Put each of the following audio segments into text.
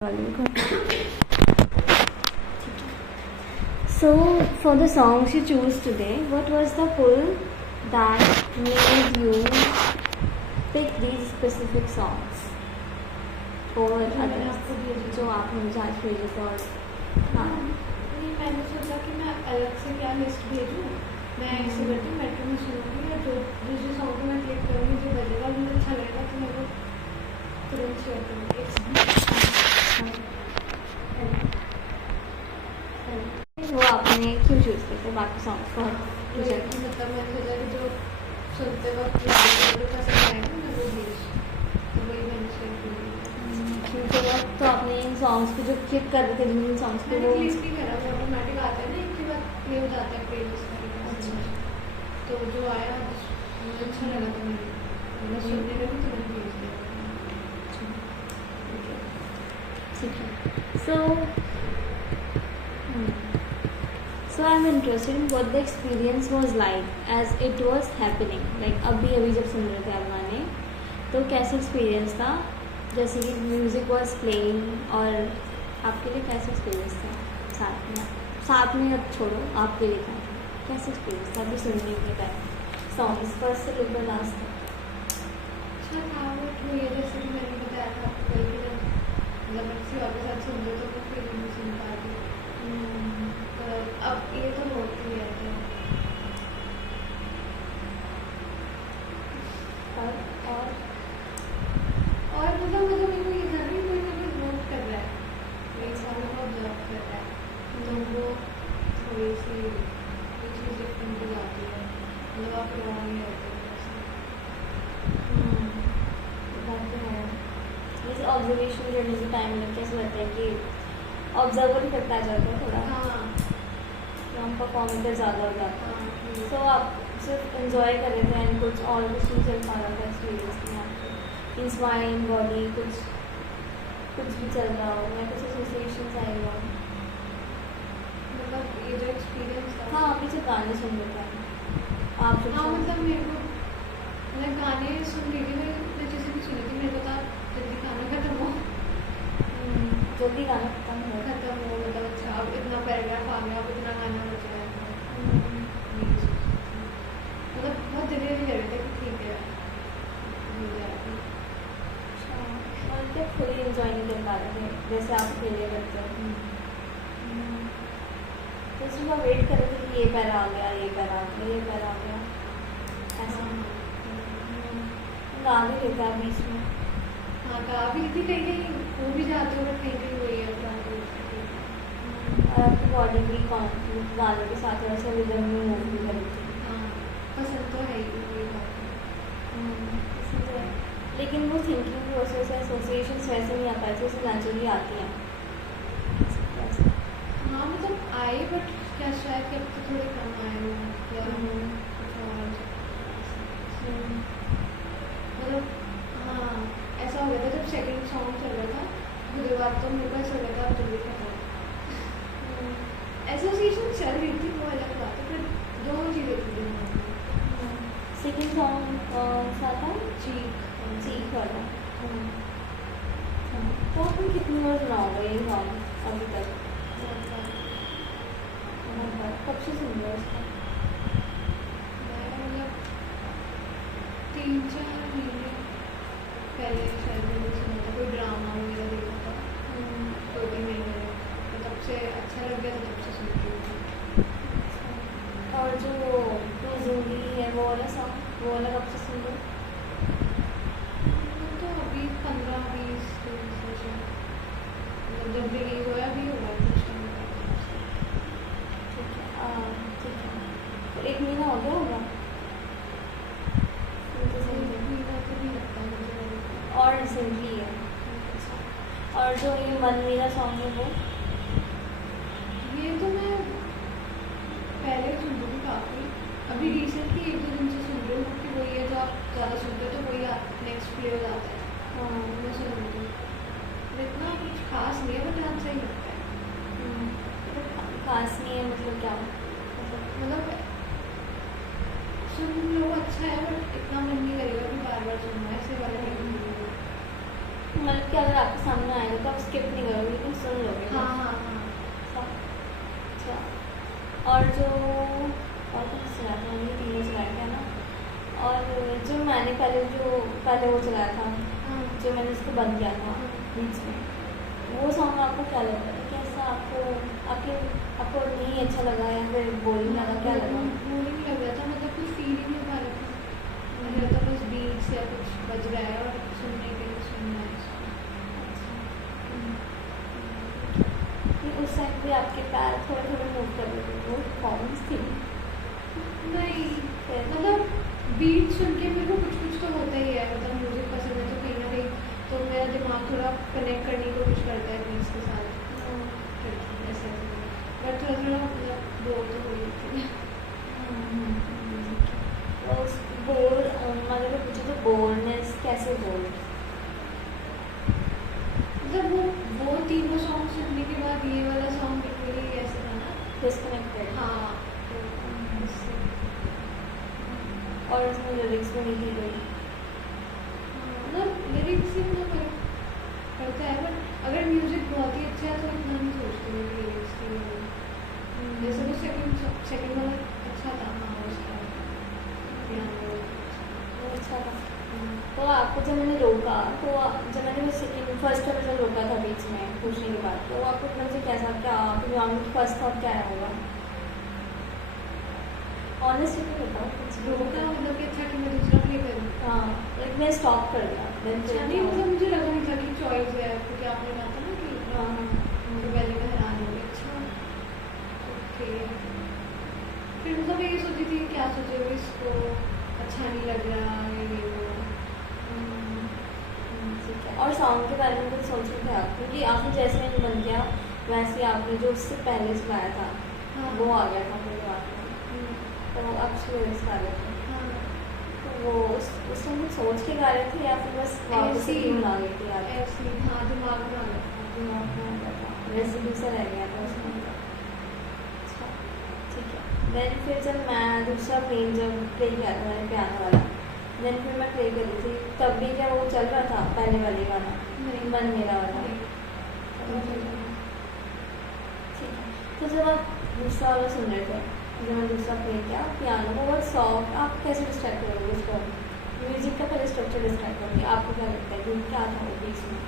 So, for the songs you choose today, what was the pull that made you pick these specific songs over others? जो आपने मुझे आज भेजे थे और हाँ मैंने सोचा कि मैं अलग से क्या लिस्ट भेजूँ, मैं ऐसे करती हूँ मेट्रो में सुनूँगी या जो सॉन्ग को मैं क्लिक करूँगी जो बजेगा मुझे अच्छा लगेगा तो मैं वो तुरंत शेयर करूँगी। वो आपने क्यों चूज़ किए थे बाकी सॉन्ग्स को? मतलब मैंने सोचा कि जो सुनते वक्त जो पसंद आएगा मैं वो भेज, तो वही मैंने शेयर की। सुनते वक्त तो आपने इन सॉन्ग्स को जो क्लिक कर रहे थे जिन सॉन्ग्स को वो लिस्ट ही करा, वो ऑटोमेटिक आता है ना, एक के बाद प्ले हो जाता है प्लेलिस्ट में। अच्छा, तो जो आया मुझे अच्छा लगा तो मैंने सुनने लगी तो मैंने भेज दिया। So I'm interested in what the experience was like as it was happening. Like अभी जब सुन रहे थे आप गाने तो कैसा एक्सपीरियंस था, जैसे कि म्यूज़िक वॉज प्लेइंग, और आपके लिए कैसा एक्सपीरियंस था साथ में अब छोड़ो आपके लिए कैसा एक्सपीरियंस था अभी सुनने के टाइम सॉन्ग्स फर्स्ट से लेकर लास्ट तक? अच्छा था वो ये, जैसे कि मैंने बताया था आपको कल कि मतलब किसी और के साथ सुन लो तो मैं फिर नहीं सुन पाती। अब ये तो होती है और मतलब मेरे को ये घर में कोई नोट कर रहा है, मेरे सामने को ऑब्जर्व कर रहा है, तो वो थोड़ी सी कोई चीज़ डिफरेंट हो जाती है, मतलब आप रॉन्ग नहीं रहते जैसे ऑब्जर्वेशन करने के टाइम में कैसे लगता है कि ऑब्जर्वर इफेक्ट आ जाता है थोड़ा। हाँ, तो हम परफॉर्मेंस ज़्यादा हो जाता है, हाँ। तो आप सिर्फ इंजॉय कर रहे थे एंड कुछ और कुछ नहीं चल पा रहा था एक्सपीरियंस में आपको, इन माइंड बॉडी कुछ भी चल रहा हो या कुछ एसोसिएशन आए हो, मतलब ये जो एक्सपीरियंस था। हाँ अभी से गाने सुन लेते हैं आप जो हाँ, मतलब मेरे को मैं गाने सुन रही थी, मैं जैसे भी सुनी थी, मेरे को था जल्दी गाना खत्म हो, जल्दी गाना खत्म हो मतलब अच्छा अब इतना पैराग्राफ आ गया, अब इतना गाना बच रहा है, मतलब बहुत धीरे धीरे लग रहा था कि ठीक है हो जाएगा। और क्या फुली इंजॉय नहीं कर पा रहे थे जैसे आप खेले करते हो, तो सुबह वेट कर रहे थे कि ये पैरा आ गया, ये पैरा आ गया, ये पैरा आ गया, ऐसा गा भी लेते आप बीच में। हाँ, गा भी थी, कहीं कहीं वो भी जाते हो, बट कहीं कहीं वही है और आपकी बॉडी भी गाने के साथ वैसे रिदम में मूव भी करी थी। हाँ, पसंद तो है ही वही बात है। लेकिन वो थिंकिंग प्रोसेस एसोसिएशन वैसे नहीं आ पाए थे, जैसे नेचुरली आती हैं। हाँ, मतलब आए बट क्या शायद कि अब तो थोड़े कम आए हो या कुछ और, मतलब हाँ ऐसा हो गया था जब सेकंड सॉन्ग चल रहा था उसके बाद, तो मेरे को ऐसा लगा था जल्दी खत्म। एसोसिएशन चल रही थी वो अलग बात है, पर दोनों चीज़ें थी। सेकंड सॉन्ग सा था चीख वाला। तो आपने कितनी बार सुनाओगे ये सॉन्ग अभी तक? कब से सुन रहे हो उसका? मतलब 3-4 महीने पहले शायद मैंने सुना था, कोई ड्रामा वगैरह देखा था 2-3 महीने, तो तब से अच्छा लग गया, तो तब से सुनती हूँ। और जो तू जिंदगी है वो वाला सॉन्ग, वो वाला कब से सुन रहे हो? तो अभी 15-20 दिन से, मतलब जब रिलीज हुआ अभी हुआ कुछ टाइम। ठीक है, तो 1 महीना हो गया होगा और रिसेंटली है। और जो ये मन मेरा सॉन्ग है वो ये तो मैं पहले सुन रही थी काफ़ी, अभी रिसेंटली 1-2 दिन से सुन रही हूँ, क्योंकि वही है जो आप ज़्यादा सुनते हो तो वही नेक्स्ट प्ले हो जाता है। हाँ, मैं सुन रही हूँ, इतना कुछ खास नहीं है बट हाँ सही लगता है। खास नहीं है मतलब क्या? मतलब सुन लो अच्छा है, बट इतना मन नहीं करेगा कि बार बार सुनना है, ऐसे वाला नहीं। मतलब कि अगर आपके सामने आएगा तो आप स्किप नहीं पहले वो चलाया था, हाँ जो मैंने उसको बंद किया था बीच में, वो सॉन्ग आपको क्या लगा था? कैसा आपको नहीं अच्छा लगा या फिर बोरिंग लगा, क्या लगा? बोरिंग लग रहा था, मतलब कुछ फील ही नहीं हो पा रहा था। लग रहा था बस बीट्स या कुछ बज रहा है और सुनने के लिए सुनना है इसको। फिर उस टाइम पे आपके पैर थोड़े थोड़े मूव कर रहे थे, वो परफॉर्मेंस थी? नहीं फिर मतलब बीट सुन के मेरे को कुछ कुछ तो होता ही है, मतलब म्यूजिक पसंद है तो कहीं ना कहीं तो मेरा दिमाग थोड़ा कनेक्ट करने की कोशिश करता है बीट्स के साथ, ऐसा बट थोड़ा थोड़ा मतलब बोर तो हो रही थी। बोर मतलब पूछे तो बोरनेस कैसे बोर? मतलब वो तीनों सॉन्ग सुनने के बाद ये वाला सॉन्ग बिल्कुल ही ऐसा था ना। डिस्कनेक्टेड। हाँ तो उससे और उसमें लिरिक्स में लिखी गई। मतलब लिरिक्स ही मतलब फर्क पड़ता है, बट अगर म्यूजिक बहुत ही अच्छा है तो इतना नहीं सोचती मैं लिरिक्स के लिए। जैसे वो सेकंड वाला अच्छा था, हाँ उसका पियानो वो अच्छा था। तो आपको जब मैंने रोका, तो जब मैंने वो सेकंड फर्स्ट का जब रोका था बीच में पूछने के बाद, तो आपको एकदम से कैसा, क्या आपके दिमाग में फर्स्ट थॉट क्या आया होगा? ऑनेस्टली बताओ कुछ। रोका मतलब कि अच्छा कि मैं दूसरा प्ले करूँ। हाँ, लाइक मैं स्टॉप कर दिया देन अच्छा नहीं मतलब मुझे लगा नहीं था कि चॉइस है, क्योंकि आपने कहा था ना कि हाँ मुझे पहले मैं हैरान हो गई। अच्छा ओके, फिर मतलब मैं ये सोची थी क्या सोचे वो इसको अच्छा नहीं लग रहा ये वो। ठीक है। और साउंड के बारे में कुछ सोच रहे थे आप? क्योंकि आपने जैसे मैंने बन गया वैसे आपने जो उससे पहले सुनाया था हाँ वो आ गया था मेरे दिमाग में, तो वो अच्छे लिरिक्स गा रहे थे। हाँ तो वो उस टाइम कुछ सोच के गा रहे थे या फिर बस वापस से ट्यून आ गई थी यार? ऐसे ही, हाँ दिमाग में आ गया था। दिमाग में आ गया था, रेसिड्यू सा रह गया था उसमें। अच्छा ठीक है। देन फिर जब मैं दूसरा प्लेन जब प्ले किया था मैंने पियानो वाला, देन फिर मैं प्ले कर रही थी, तब भी क्या वो चल रहा था पहले वाले गाना नहीं मन मेरा वाला? नहीं। ठीक है। तो जब आप दूसरा वाला सुन रहे थे, जब मैं दूसरा प्ले किया पियानो को बहुत सॉफ्ट, आप कैसे डिस्ट्रैक्ट करोगे उसको? म्यूजिक का पहले स्ट्रक्चर डिस्ट्रैक्ट करोगे, आपको क्या लगता है कि क्या था वो बीच में?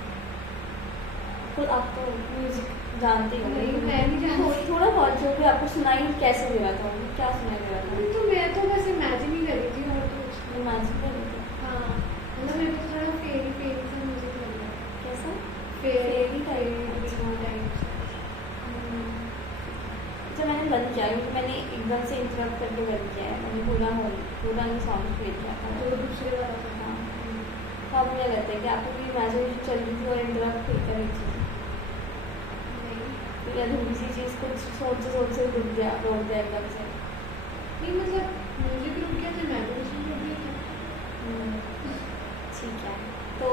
तो आप तो म्यूजिक जानते हो, नहीं, मैं नहीं जानती। थोड़ा बहुत जो भी आपको सुनाई कैसे दे रहा था, वो क्या सुनाई दे रहा था? तो मैं तो बस इमेजिन ही कर रही थी और तो कुछ नहीं। इमेजिन कर रहे थे? हाँ मतलब मेरे को थोड़ा फेरी फेरी सा म्यूजिक लग रहा है। कैसा? फेरी टाइप? टाइप। जब मैंने बंद किया, क्योंकि मैंने एकदम से इंटरप्ट करके बंद किया है, मैंने पूरा सॉन्ग प्ले किया था जो दूसरे वाला था। हाँ। तो आप मुझे लगता है कि आपको भी इमेजिनेशन चल रही थी और इंटरप्ट कर रही थी, नहीं तो अधूरी सी चीज़ को सोच से रुक गया, रोक दिया एकदम से। नहीं मतलब म्यूजिक रुक गया तो इमेजिनेशन रुक गया था। ठीक है। तो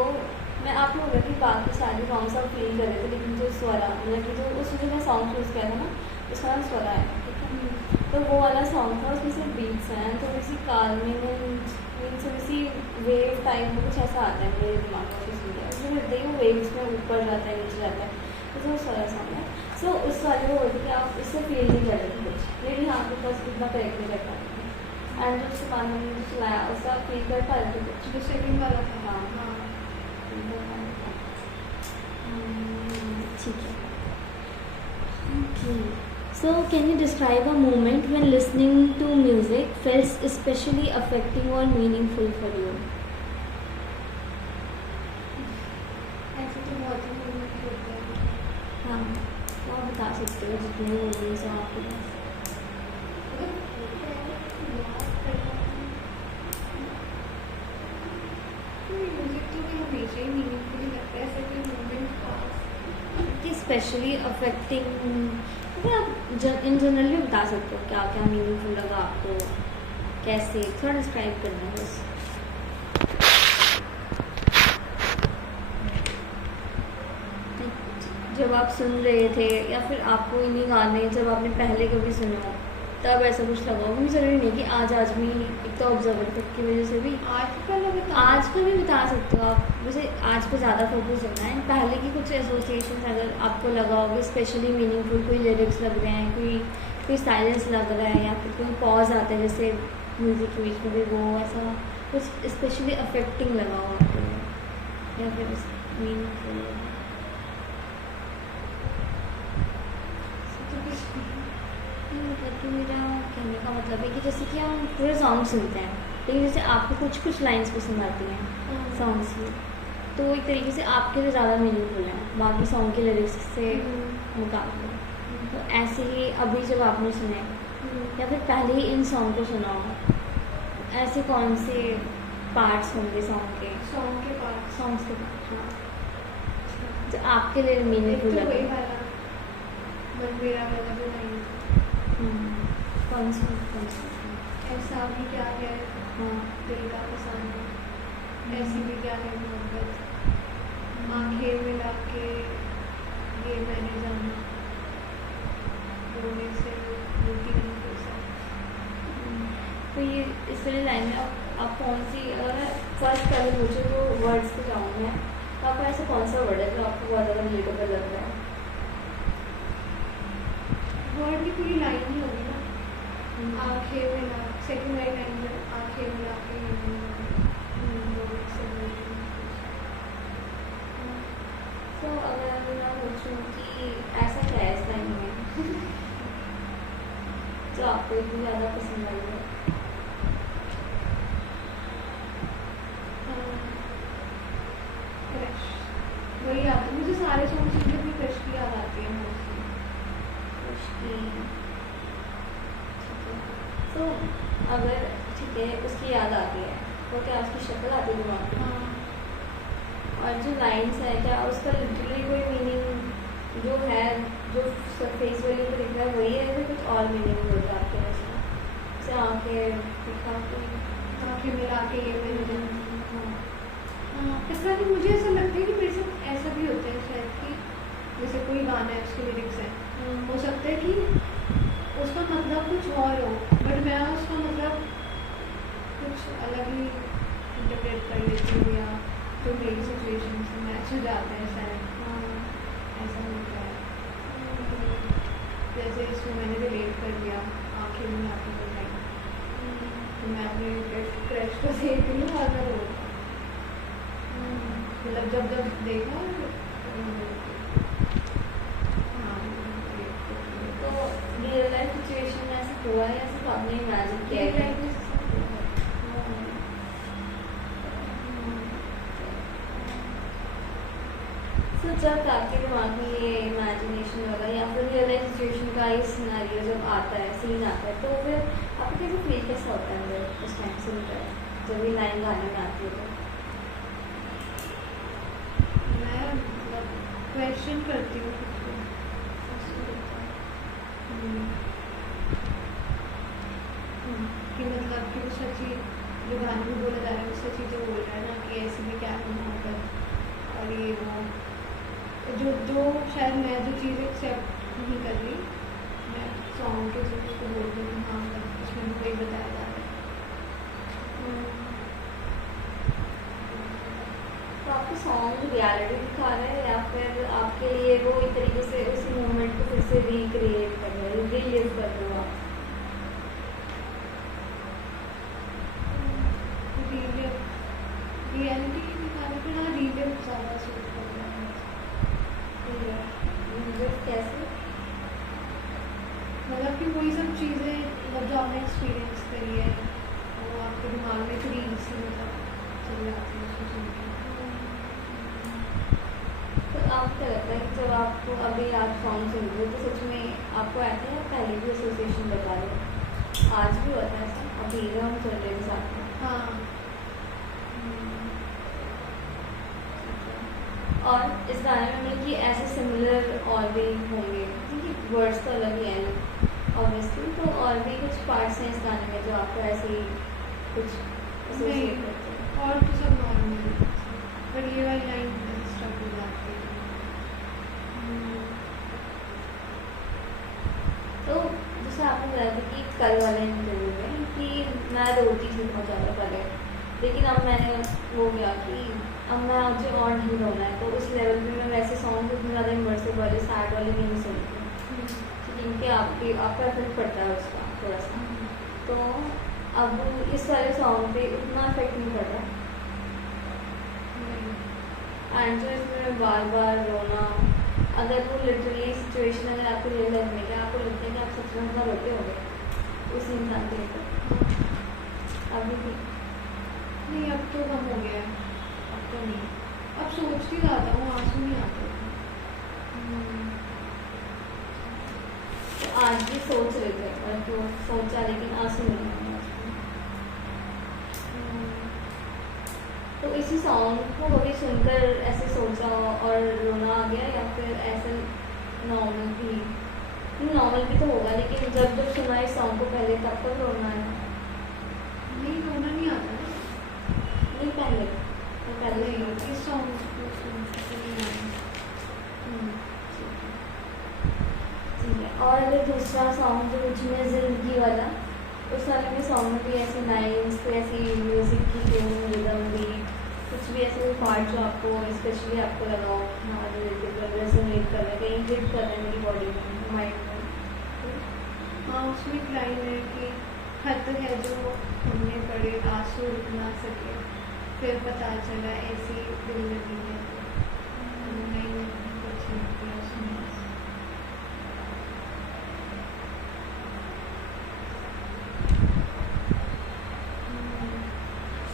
मैं आपको बोला कि बाकी सारे सॉन्ग्स आप फील कर रहे थे, लेकिन जो स्वरा मतलब कि जो उसमें जो मैं सॉन्ग चूज़ किया था ना, उसका नाम स्वरा है, ठीक है? तो वो वाला सॉन्ग था, उसमें सिर्फ बीट्स हैं, तो किसी काल्मिंग मीन्स किसी वेव टाइप में कुछ ऐसा आता है मेरे दिमाग में सुन लिया, मुझे लगता है वो वेव्स में ऊपर जाता है नीचे जाता है, तो जो स्वरा सॉन्ग है। सो उस वाले में होती कि आप इससे फील नहीं कर रहे थे कुछ, लेकिन आपके पास इतना करेक्ट नहीं कर पा रहे थे, एंड जो उसके बाद मैंने चलाया उससे आप फील कर पा रहे थे कुछ? जो सेकंड वाला था। हाँ हाँ ठीक है। Okay. So, can you describe a moment when listening to music felt especially affecting or meaningful for you? ऐसे तो बहुत ही मूवमेंट होते हैं। हाँ, तो आप बता सकते हो जितने मूवीज हैं आपके पास। म्यूजिक तो भी हमेशा ही मीनिंगफुल लगता है, ऐसे कोई मूवमेंट खास कि स्पेशली अफेक्टिंग, आप इन जनरल भी बता सकते हो क्या क्या मीनिंगफुल लगा आपको, कैसे, थोड़ा डिस्क्राइब करना है बस। जब आप सुन रहे थे या फिर आपको इन्हीं गाने जब आपने पहले कभी सुना हो तब ऐसा कुछ लगा हो? मुझे ज़रूरी नहीं कि आज भी, एक तो ऑब्जर्वर की वजह से भी आज पहले बता। आज का भी बता सकते हो आप, वैसे आज पे ज़्यादा फोकस करना है, पहले की कुछ एसोसिएशन अगर आपको लगा हो कि स्पेशली मीनिंगफुल, कोई लिरिक्स लग रहे हैं, कोई साइलेंस लग रहा है या फिर कोई पॉज आता है जैसे म्यूज़िक के बीच में भी, वो ऐसा कुछ स्पेशली अफेक्टिंग लगा हो आपको या फिर मीनिंगफुल? तो कुछ मतलब कि मेरा कहने का मतलब है कि जैसे कि हम पूरे सॉन्ग सुनते हैं, लेकिन जैसे आपको कुछ कुछ लाइंस पसंद आती हैं सॉन्ग्स की, तो एक तरीके से आपके लिए ज़्यादा मीनिंगफुल है बाकी सॉन्ग के लिरिक्स से मुकाबले। तो ऐसे ही अभी जब आपने सुने या फिर पहले ही इन सॉन्ग को सुना हो, ऐसे कौन से पार्ट्स होंगे सॉन्ग के पार्ट सॉन्ग्स के पार्ट हाँ जो आपके लिए एक मीनिंगफुल तो वही लगे? वाला मन मेरा वाला जो लाइन कौन सा ऐसा भी क्या है हाँ दिल का फसाना, ऐसी भी क्या है मोहब्बत, आंखें मिला के ये मैंने जाना, रोने से रोटी नहीं कर सकती। तो ये इस वाली लाइन में आप कौन सी, अगर फर्स्ट पहले पूछे तो वर्ड्स पे जाऊँ मैं, तो आपको ऐसा कौन सा वर्ड है जो आपको बहुत ज़्यादा रिलेटेबल लग रहा है? वर्ड की पूरी लाइन ही होगी ना, आंखें मिला, सेकंड वाली लाइन में आंखें मिला के ये मैंने जाना, रोने से रोटी नहीं कर सकती। तो अगर मैं पूछूँ कि ऐसा क्या है इस लाइन में जो आपको इतनी ज़्यादा पसंद आई है? क्रश वही आता है मुझे, सारे सॉन्ग सुन के अपनी क्रश की याद आती है मोस्टली। उसकी तो अगर ठीक है उसकी याद आती है तो क्या उसकी शक्ल आती है दिमाग में? और जो लाइन्स है क्या उसका लिटरली कोई मीनिंग जो है जो फेस वैल्यू पे दिख रहा है वही है या कुछ और मीनिंग हो रहा है आपके वैसे? जैसे आंखें दिखा के आंखें मिला के ये मैंने जाना। हाँ पता नहीं, मुझे ऐसा लगता है कि मेरे साथ ऐसा भी होता है शायद कि जैसे कोई गाना है उसके लिरिक्स हैं, हो सकता है कि उसका मतलब कुछ और हो बट मैं उसका मतलब कुछ अलग ही इंटरप्रेट कर लेती हूँ, या जो मेरी सिचुएशन से मैच हो जाता है शायद ऐसा होता है। जैसे इसमें मैंने रिलेट कर लिया आंखें में आंखें मिलाई, तो मैं अपने क्रश को देख रही हूँ और मैं रो, मतलब जब जब देखा तो रियल लाइफ सिचुएशन में ऐसा हुआ है या सिर्फ आपने इमेजिन किया है? तो जब आपके दिमाग में ये इमेजिनेशन वाला या फिर रियल लाइफ सिचुएशन का ये सिनेरियो जब आता है सीन आता है तो फिर आपको कैसे फील कैसा होता है अंदर उस टाइम सुनकर जब ये लाइन गाने में आती है तो? मैं मतलब क्वेश्चन करती हूँ खुद को। कि मतलब कि वो सच्ची जो गाने में बोला जा रहा है वो सच्ची जो बोल रहा है ना कि ऐसी भी क्या है मोहब्बत और ये वो जो शायद मैं जो चीज़ एक्सेप्ट नहीं कर रही, मैं सॉन्ग के थ्रू उसको बोल रही हूँ हाँ मतलब इसमें वही बताया जा रहा है। तो आपको सॉन्ग रियलिटी दिखा रहा है या फिर आपके लिए वो एक तरीके से उसी मोमेंट को फिर से रिक्रिएट कर रहे हो, रिलीव कर रहे हो आप? रियलिटी दिखाने पर हाँ रिलेव ज़्यादा सूट कर रहा है। कैसे? मतलब कि वही सब चीज़ें मतलब जो आपने एक्सपीरियंस करी है वो आपके दिमाग में एक रील सी मतलब चल जाती है उसको सुन के। तो आपको क्या लगता है कि जब आपको अभी आप सॉन्ग सुन रहे हो तो सच में आपको ऐसा है पहले भी एसोसिएशन बता रहे हो, आज भी होता है ऐसा अभी जो हम सुन रहे हैं साथ में? हाँ और इस गाने में मतलब कि ऐसे सिमिलर और भी होंगे क्योंकि वर्ड्स तो अलग ही हैं ऑब्वियसली, तो और भी कुछ पार्ट्स हैं इस गाने में जो आपको ऐसे ही कुछ एसोसिएट करते हैं? और तो सब नॉर्मल है पर ये वाली लाइन स्टक हो जाती है। तो जैसे आपने बताया था कि कल वाले इंटरव्यू में कि मैं रोती थी बहुत ज़्यादा पहले, लेकिन अब मैंने हो गया कि अब मैं मुझे और नहीं रोना है, तो उस लेवल पे मैं वैसे सॉन्ग इतने ज़्यादा इमर्सिव वाले सैड वाले नहीं सुनती, जिनके आपका इफेक्ट पड़ता है उसका थोड़ा सा। तो अब इस वाले सॉन्ग पे उतना इफेक्ट नहीं पड़ रहा। एंड जो इसमें बार बार रोना, अगर वो लिटरली सिचुएशन अगर आपको रियल लाइफ में क्या आपको लगता है कि आप सच में उतना रोते हो गए उस इंसान के ऊपर? अभी भी नहीं, अब तो कम हो गया है। अब तो नहीं। अब सोचती ज़्यादा हूँ, आंसू नहीं आते। तो आज भी सोच रहे थे और तो सोचा लेकिन आंसू नहीं आए आज भी। तो इसी सॉन्ग को कभी सुनकर ऐसे सोचा और रोना आ गया, या फिर ऐसे नॉर्मल भी? नॉर्मल भी तो होगा, लेकिन जब जब सुना इस सॉन्ग को पहले तब तक रोना है। नहीं, रोना नहीं आता ना। नहीं पहले तो पहले ही होता है। इस सॉन्ग को सुनते नहीं आया। ठीक है। और अगर दूसरा सॉन्ग जो जिसमें जिंदगी वाला, उस वाले में सॉन्ग में भी ऐसी लाइन्स, कोई ऐसी म्यूजिक की ट्यून, रिदम बीट, कुछ भी ऐसे पार्ट जो आपको स्पेशली आपको लगा हो कि हाँ रिलेटेड रेजोनेट कर रहा है, कहीं हिट कर रहा है मेरी बॉडी में, माइंड में? हाँ, उसमें एक लाइन है कि खत है जो हमने पढ़े, आंसू रुक ना सके, फिर पता चला ऐसी दिल लगी है। नहीं, कुछ नहीं किया उसमें।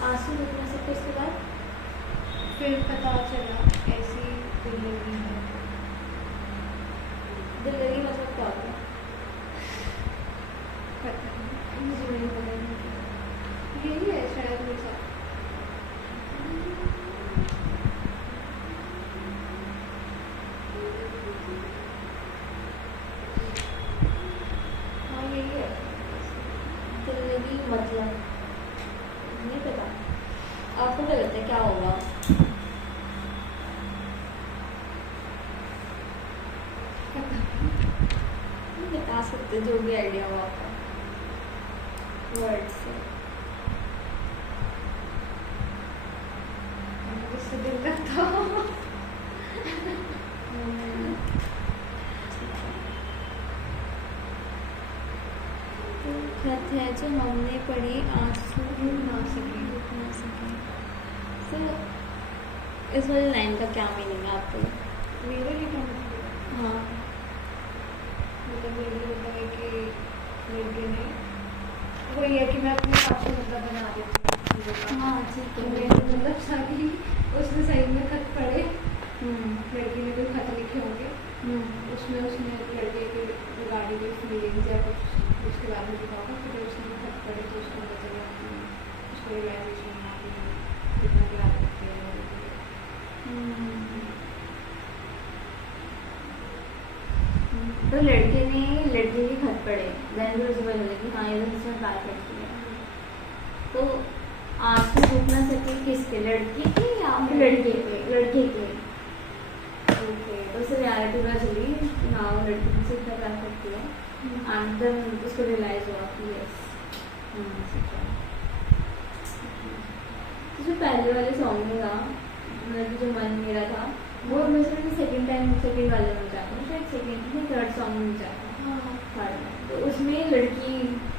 आंसू रुक ना सके, इसके बाद फिर पता चला ऐसी दिल लगी है। दिल लगी मतलब क्या होता है? पता नहीं, मुझे नहीं पता नहीं। यही है शायद मेरे साथ। हाँ यही है, दिल लगी मतलब नहीं पता। आपको क्या लगता है क्या होगा? नहीं बता सकते, जो भी आइडिया हो आपका वर्ड से। जिससे दिल लगता हो। तो खत है जो हमने पढ़ी, आंसू रुक ना सके। रुक ना सके। तो इस वाली लाइन का क्या मीनिंग है आपको? मेरे लिए क्या मतलब है? हाँ मतलब मेरे लिए मतलब है कि लड़के ने वही है कि मैं अपने हिसाब से मतलब बना देती हूँ चीज़ों का। हाँ ठीक तो है। मेरे मतलब था कि उसने सही में खत पढ़े, हम्म लड़की ने कोई खत लिखे होंगे, उसमें उसने लड़के के रिगार्डिंग कोई फीलिंग्स या कुछ उसके बारे में लिखा होगा, फिर उसने खत पढ़े तो उसको पता चला कि उसको रियलाइजेशन हुआ कि कितना प्यार करती है लड़के को। तो लड़के ने लड़की के खत पढ़े, देन फिर उसे पता चला कि हाँ ये तो इसमें प्यार करती है। तो आंसू रुक ना सके किसके, लड़की के या फिर लड़के के? लड़के के। ओके, तो उसे रियलिटी पता चली कि हाँ वो लड़की मुझसे इतना प्यार करती है, एंड देन उसको रियलाइज हुआ कि यस ठीक है। तो जो पहले वाले सॉन्ग में था, मतलब कि जो मन मेरा था, वो मैं सेकंड वाले में जाता हूँ, शायद सेकंड में थर्ड सॉन्ग में जाता हूँ। हाँ, थर्ड में तो उसमें लड़की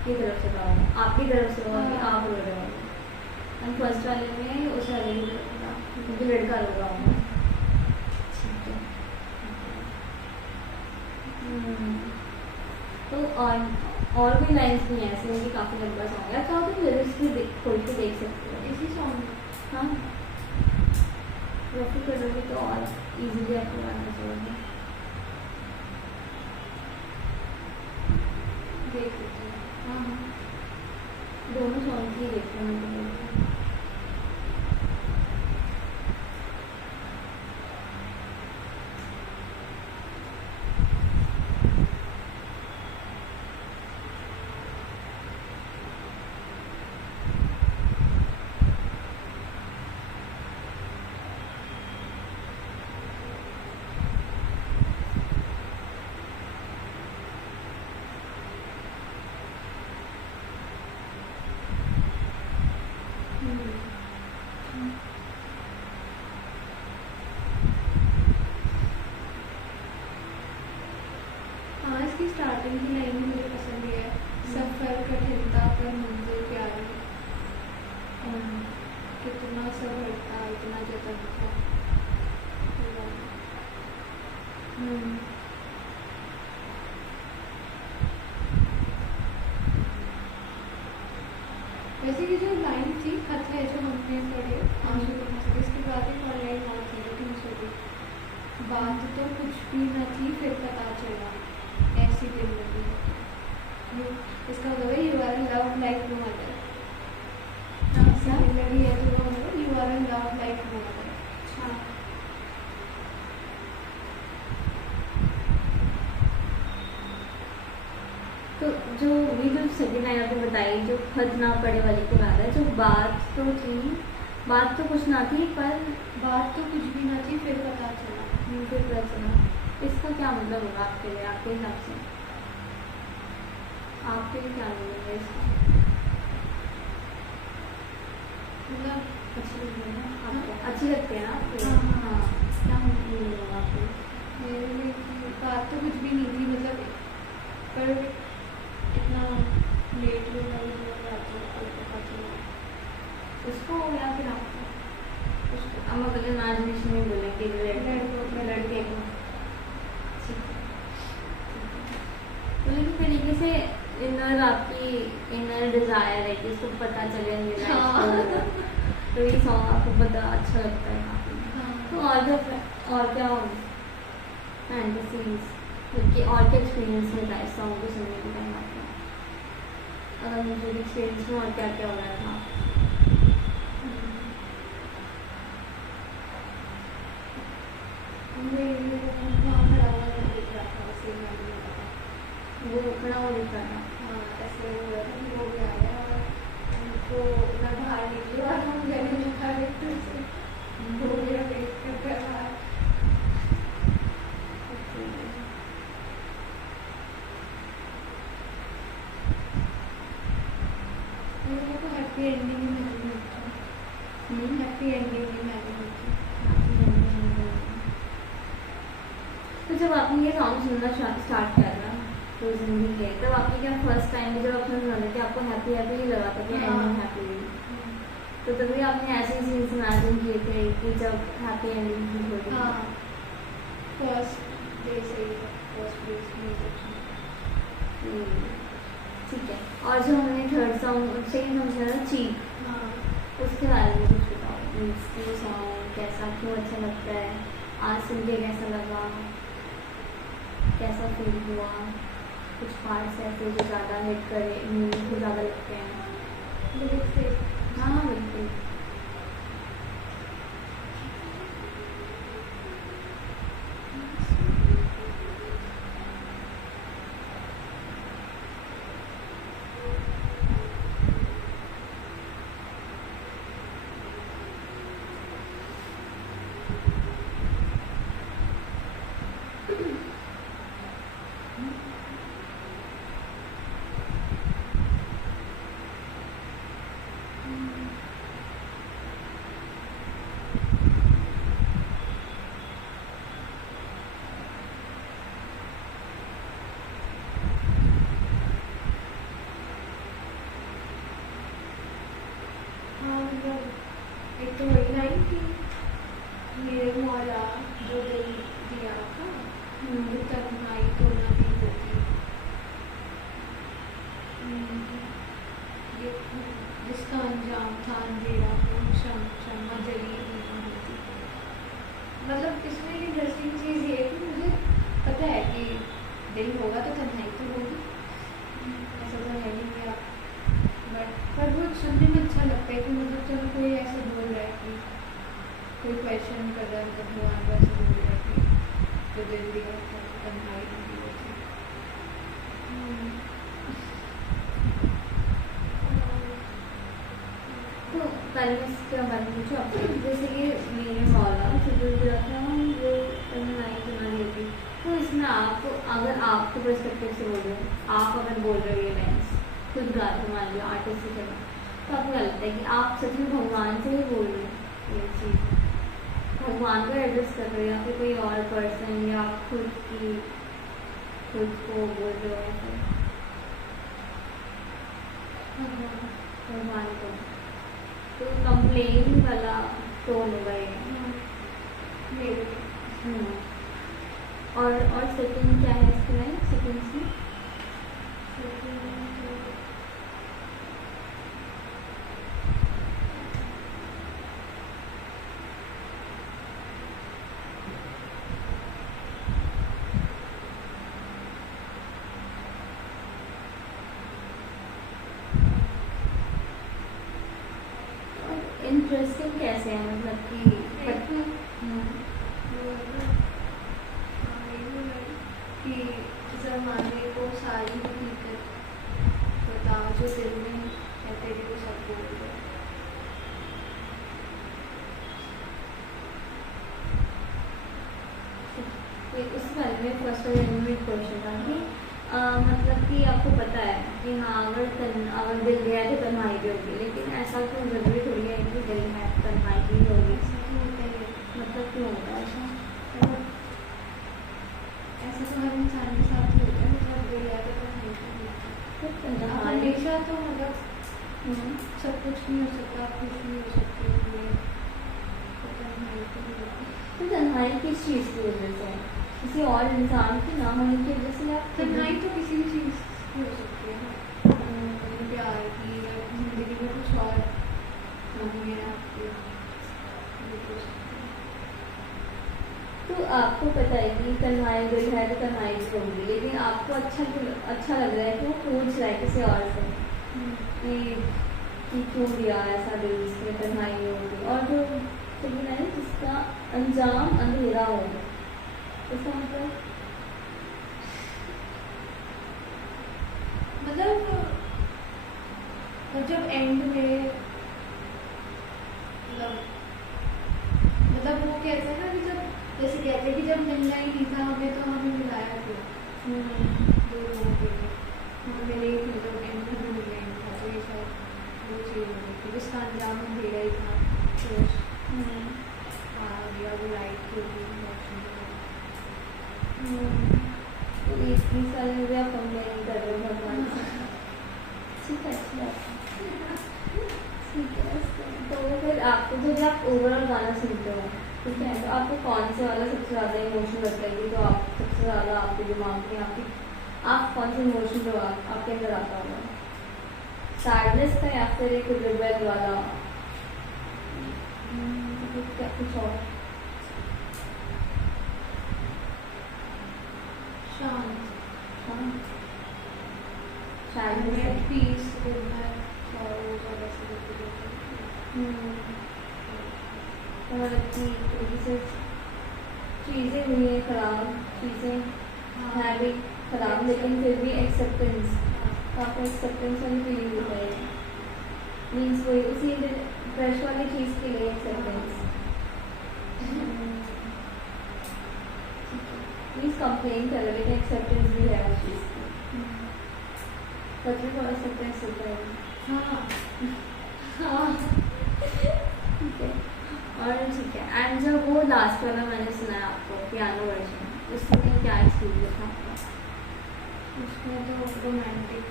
की तरफ से था, आपकी तरफ से हुआ कि हाँ। आप रो रहे हो, एंड फर्स्ट वाले में उस वाले की तरफ से था क्योंकि लड़का रो रहा होगा। ठीक है। तो और भी लाइन्स भी हैं ऐसे, उनकी काफ़ी लंबा सॉन्ग है, चाहो तो लिरिक्स भी खोल के देख सकते हो। इसी सॉन्ग में हाँ रफी करोगे तो और इजीली आपको गाना चाहिए। देख लेते हैं। हाँ हाँ, दोनों सॉन्ग ही देखते हैं तो। हाँ, इसकी स्टार्टिंग की लाइन भी मुझे पसंद है सफर कठिनता पर मंजिल प्यारी, कितना सफर था इतना जतन था। वैसे ये जो लाइन थी खत है जो हमने पढ़े आंसू बना सके, इसके बाद एक और लाइन और थी जो 300 बात तो कुछ भी न थी फिर पता चला ऐसी दिल लगी। इसका मतलब है you are love like no other. ऐसी दिल लगी है तो वो मतलब you are love like no other. अच्छा, तो जो ये जो सेकंड लाइन आपने बताई जो खत ना पड़े वाली के बाद है, जो बात तो थी, बात तो कुछ ना थी पर बात तो कुछ भी न थी फिर पता चला। फिर पता चला, इसका क्या मतलब होगा आपके लिए, आपके हिसाब से आपके लिए क्या मतलब है इसका? मतलब अच्छी लगती है ना आपको, अच्छी लगती है ना आपको? हाँ, हाँ, क्या मतलब होगा आपको? मेरे लिए कि बात तो कुछ भी नहीं थी मतलब, पर इतना लेट हो गया तो पता चला उसको या फिर आपको? उसको हम अगले इमेजिनेशन में बोलेंगे लड़के को। तो एक तरीके से इनर आपकी इनर डिजायर है कि इसको पता चले मेरा हाँ। तो ये सॉन्ग आपको पता अच्छा लगता है काफी। हाँ। तो और क्या फैंटेसीज कि और क्या एक्सपीरियंस मिला इस सॉन्ग को सुनने के टाइम आपका? अगर मुझे एक्सपीरियंस में और क्या क्या हो रहा था? वो खड़ा हो रहा था। ऐसे हो गया है और उनको मैं बाहर निकली और हम गले में खड़े थे उसे वो मेरा वेट कर रहा है। मेरे को हैप्पी एंडिंग ही मैंने मिलता, हैप्पी एंडिंग ही मैंने मिलती। तो जब आपने ये सॉन्ग सुनना स्टार्ट किया था तो जिंदगी के, तब आपने क्या फर्स्ट टाइम जब आपने सुना था कि आपको हैप्पी हैप्पी ही लगा था कि एंडिंग हैप्पी हुई, तो तभी आपने ऐसे सीन्स इमेजिन किए थे कि जब हैप्पी एंडिंग ही होगी? हाँ, फर्स्ट डे से ही फर्स्ट डे से ठीक है। और जो हमने थर्ड सॉन्ग सेकंड सॉन्ग सुना था चीक, हाँ, उसके बारे में कुछ बताओ, मीन्स वो सॉन्ग कैसा, क्यों अच्छा लगता है, आज सुन के कैसा लगा, कैसा फील हुआ, कुछ पार्ट्स ऐसे जो ज़्यादा हिट करे, मुझे ज़्यादा लगते हैं? लिरिक्स से हाँ बिल्कुल। हाँ मतलब एक तो वही लाइन थी मेरे मौला जो दिल दिया था मुझे तन्हाई तो ना दी होती, ये जिसका अंजाम था अंधेरा वो शम्मा जली ही ना होती। मतलब इसमें इंटरेस्टिंग चीज़ ये है कि मुझे पता है कि दिल होगा तो तन्हाई तो होगी, ऐसा तो है नहीं कि आप पर वो सुनने में अच्छा लगता है कि मतलब चलो कोई ऐसे बोल रहा है कि कोई क्वेश्चन कर रहा है, मतलब भगवान को ऐसे बोल रहा है कि जो दिल दिया था तन्हाई नहीं होती। तो पहले मैं इसके बारे में पूछूँ आपसे, जैसे कि मेरे मौला जो दिल दिया था वो तन्हाई तो ना दी थी, तो इसमें आप अगर आपके पर्सपेक्टिव से बोल रहे हो, आप अगर बोल रहे हो ये लाइन्स खुद गा रहे हो, मान लो आर्टिस्ट की जगह, तो आपको क्या लगता है कि आप सच में भगवान से ही बोल रहे हो ये चीज़, भगवान को एड्रेस कर रहे हो या फिर कोई और पर्सन, या आप खुद को बोल रहे हो? ऐसे भगवान को। तो कंप्लेन वाला टोन होगा ये। मेरे और सेकंड क्या है इसके में, सेकंड सी? इंटरेस्टिंग कैसे है, मतलब कि जमाने को सारी हकीकत बताओ जो दिल में है तेरे को सब बोल दो। उस बारे में फर्स्ट क्वेश्चन था कि मतलब कि आपको पता है कि हाँ अगर दिल गया तो तन्हाई भी होगी, लेकिन ऐसा तो जरूरी थोड़ी है कि दिल है तन्हाई भी होगी। मतलब क्यों होता है ऐसा? ऐसा तो हर इंसान के साथ होता है, मतलब दिल है तो तन्हाई हमेशा तो मतलब सब कुछ नहीं हो सकता, कुछ नहीं हो सकती, तो तन्हाई किस चीज़ की वजह से है? किसी और इंसान की ना होने की वजह से? आप तन्हाई तो किसी भी चीज़ की हो सकती है ना, प्यार की या जिंदगी में कुछ और नहीं है आपकी। तो आपको पता है कि तन्हाई दिल है तो तन्हाई भी होगी, लेकिन आपको अच्छा लग रहा है कि वो पूछ रहा है किसी और से कि क्यों दिया ऐसा दिल जिसमें तन्हाई होगी, और जो सेकंड है जिसका अंजाम अंधेरा होगा, इसका मतलब जब एंड में मतलब वो कहते हैं ना कि जब जैसे कहते हैं कि जब मिलना ही नहीं था हमें तो हमें मिलाया क्यों दो लोगों के लिए, हमें नहीं मतलब एंड में भी मिलना ही नहीं था, तो ये सब वो चीज़ हो गई थी जिसका अंजाम अंधेरा ही था, तो या वो लाइट की होगी तो इतनी साल में भी आप कंप्लेन कर रहे हो भगवान से। ठीक है, अच्छी बात है। ठीक है, तो फिर आपको जब आप ओवरऑल गाना सुनते हो, ठीक है, तो आपको कौन से वाला सबसे ज़्यादा इमोशन लगता है कि तो आप सबसे ज़्यादा आपके दिमाग में आप कौन सा इमोशन जो आपके अंदर आता होगा? सैडनेस का या फिर एक रिबेल वाला, क्या कुछ और? शांत पीस चीज़ें हुई हैं खराब, चीज़ें हैं भी खराब, लेकिन फिर भी एक्सेप्टेंस, आपको एक्सेप्टेंस वाली फीलिंग होता है, मीन्स वही उसी फ्रेश वाली चीज़ के लिए एक्सेप्टेंस। मीन्स कंप्लेन कर रहे लेकिन एक्सेप्टेंस भी है उस चीज़ की, सच में थोड़ा एक्सेप्टेंस होता है। ठीक है, और ठीक है, एंड जब वो लास्ट वाला मैंने सुना है आपको पियानो वर्जन, उसमें क्या एक्सपीरियंस था आपका? उसमें तो रोमांटिक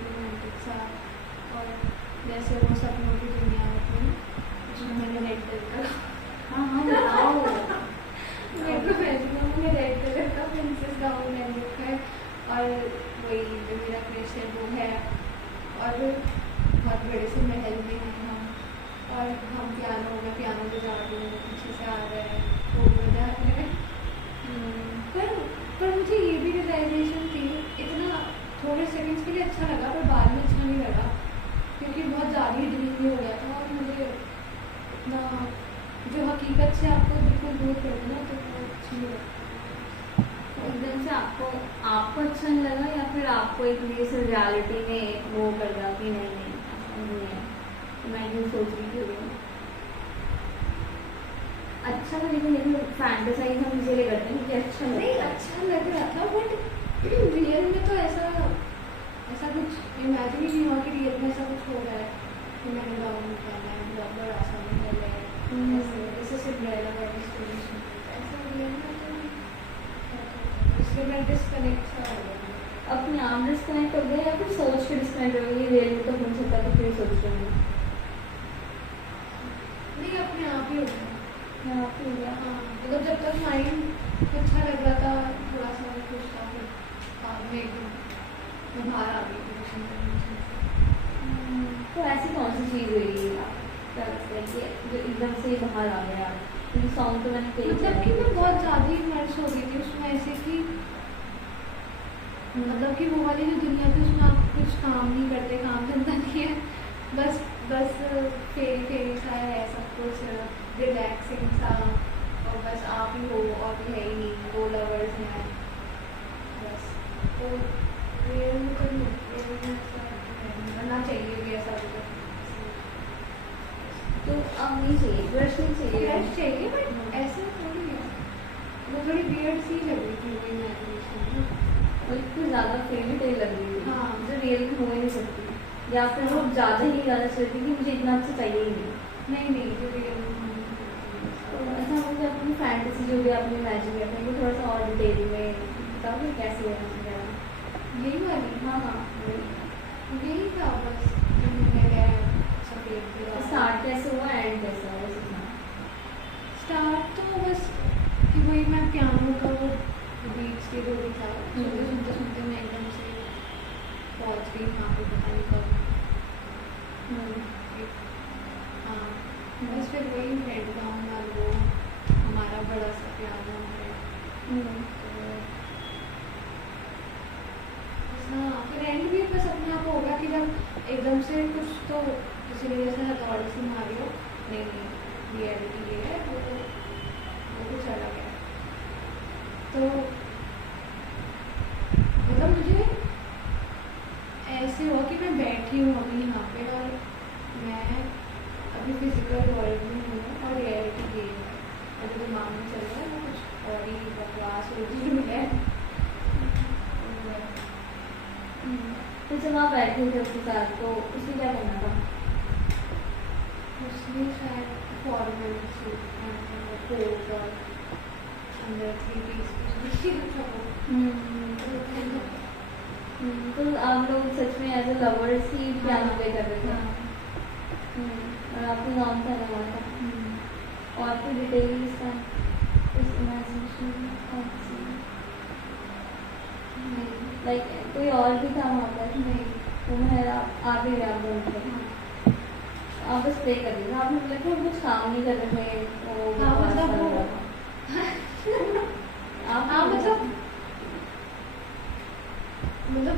सा, और जैसे वो सपनों की दुनिया होती है उसमें मैंने रेड कलर का, हाँ बताओ। मेरे को बेडरूम में रेड कलर का प्रिंसेस गाउन पहन रखा है, और वही जो मेरा क्रश है वो है, और बहुत बड़े से महल में हैं हम, और हम पियानो बजा रहे हैं, पीछे से आ रहे हैं, वो बजा रहे हैं। पर मुझे ये भी रियलाइजेशन थी, इतना थोड़े सेकंड्स के लिए अच्छा लगा पर बाद में अच्छा नहीं लगा, क्योंकि बहुत ज़्यादा ही ड्रीमी हो गया था, और मुझे इतना जो हकीकत से आपको बिल्कुल दूर कर देना तो वो अच्छी नहीं लगती। एकदम से आपको अच्छा नहीं लगा, या फिर आपको एक ये से रियलिटी में वो कर रहा कि नहीं ऐसा नहीं है, तो मैं यूँ सोच रही थी अच्छा था, लेकिन फैंटेसाइज हम इसीलिए करते हैं कि अच्छा नहीं अच्छा लग रहा था, बट रियल में तो ऐसा कुछ इमेजिन ही नहीं हुआ कि रियल में ऐसा कुछ हो रहा है कि मैंने गाउन पहना है, बहुत बड़ा सा महल है, ऐसे सिंड्रेला वाली स्टोरी सुनती, ऐसा रियल में तो नहीं, इसलिए मैं डिस्कनेक्ट सा हो गया। अपने आप डिस्कनेक्ट हो गए या फिर सोच के डिस्कनेक्ट हो गए, रियल में तो हो सकता है, तो फिर सोच रहे हैं नहीं अपने आप ही हो गया। यहाँ पे हो गया। हाँ मतलब जब तक माइंड अच्छा लग रहा था, थोड़ा सा खुश था, फिर बाद में एकदम मैं बाहर आ गई थी ट्यूशन करने से। तो ऐसी कौन सी चीज़ हुई क्या लगता है कि जो एकदम से बाहर आ गया? क्योंकि सॉन्ग तो मैंने कई मतलब कि मैं बहुत ज़्यादा ही इमर्स हो गई थी उसमें, ऐसे कि मतलब कि वो वाली जो दुनिया थी उसमें आप कुछ काम नहीं करते, काम धंधा नहीं है, बस बस फेरी फेरी सा है सब कुछ, रिलैक्सिंग सा, और बस आप ही हो और भी है ही नहीं, दो लवर्स हैं बस। तो रियल में तो बनना चाहिए भी ऐसा भी तो अब नहीं चाहिए, ब्रश नहीं चाहिए। फ्रेश चाहिए, बट ऐसे थोड़ी है, वो थोड़ी वियर्ड सी लग रही थी वो इमेजिनेशन। और इतनी ज़्यादा फेवरेट ही लग रही थी हाँ। जो रियल में हो ही नहीं सकती, या फिर वो ज़्यादा ही ज़्यादा चलती कि मुझे इतना अच्छा चाहिए ही नहीं। नहीं जो रियल तो ऐसा मुझे अपनी फैंटेसी जो भी आपने इमेजिन किया था वो थोड़ा सा और डिटेल में बताओगे कैसे होना चाहिए? यही वाली हाँ हाँ, यही था बस, जो मैंने सफेद किया। स्टार्ट कैसे हुआ, एंड कैसे हुआ, बस इतना। स्टार्ट तो बस कि वही मैं पियानो का वो बीट्स के जो भी था, सुनते सुनते सुनते मैं एकदम से पहुंच गई वहाँ पे, पता नहीं कब। हाँ बस फिर वही फ्रेंड का हूँ, वो हमारा बड़ा सा पियानो है, तो बस हाँ फिर एंड भी बस अपने आप होगा कि जब एकदम से कुछ तो किसी वजह से हथौड़ी से मारी हो, नहीं रियलिटी ये है, वो कुछ अलग है। तो मतलब मुझे ऐसे हुआ कि मैं बैठी हूँ अभी यहाँ पे, और मैं अभी फिजिकल वर्ल्ड में हूँ और रियलिटी गेम है, और जो दिमाग में चल रहा है वो कुछ और ही बकवास उलझी हुई है। तो जब आप बैठे थे उसके साथ तो उसने क्या करना था? उसने शायद फॉर्मल सूट कोट और अंदर 3 पीस तो आप लोग सच में एज ए लवर्स ही पियानो प्ले कर रहे थे? और आपका नाम था लगा था, और कोई डिटेल इसका उस इमेजिनेशन लाइक कोई और भी था वहाँ पर? नहीं तो मैं आप ही आप बोल थे, आप बस प्ले कर रहे थे, आपने बोला कि कुछ काम नहीं कर रहे थे, वो हाँ मतलब वो आप हाँ मतलब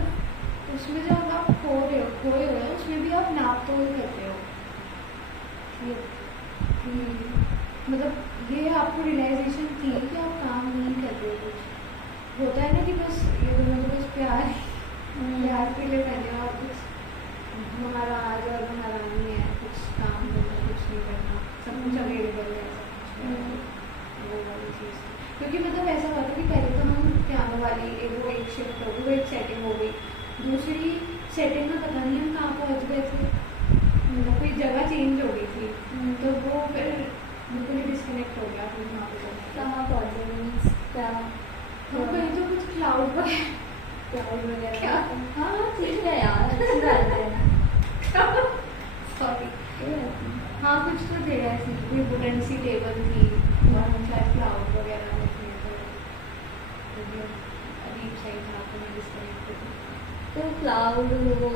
उसमें जब आप खोए हुए हो उसमें भी आप नाप तोल करते हो, मतलब ये आपको रियलाइजेशन थी कि आप काम नहीं कर रहे हो, कुछ होता है ना कि बस ये दोनों तो बस प्यार के लिए पहले, और कुछ महाराज और महारानी है, कुछ काम करना कुछ नहीं करना, सब कुछ अवेलेबल है, वो वाली चीज़। क्योंकि मतलब ऐसा होता है कि पहले तो हम पियानो वाली वो एक शिफ्ट हो गई, वो एक सेटिंग हो गई, दूसरी सेटिंग में पता नहीं हम कहाँ पहुँच गए थे, मतलब कोई जगह चेंज हो गई थी, तो वो फिर बिल्कुल ही डिस्कनेक्ट हो गया, फिर वहाँ पे कहाँ पहुँचे मीन्स क्या? हम कहीं तो कुछ क्लाउड वगैरह क्या? हाँ ठीक है यार, अच्छी बात है। सॉरी हाँ कुछ तो थे ऐसी, कोई वुडन सी टेबल थी और हम शायद क्लाउड वगैरह में थे, तो अजीब सही था, तो मैं डिस्कनेक्ट थी। तो क्लाउड वो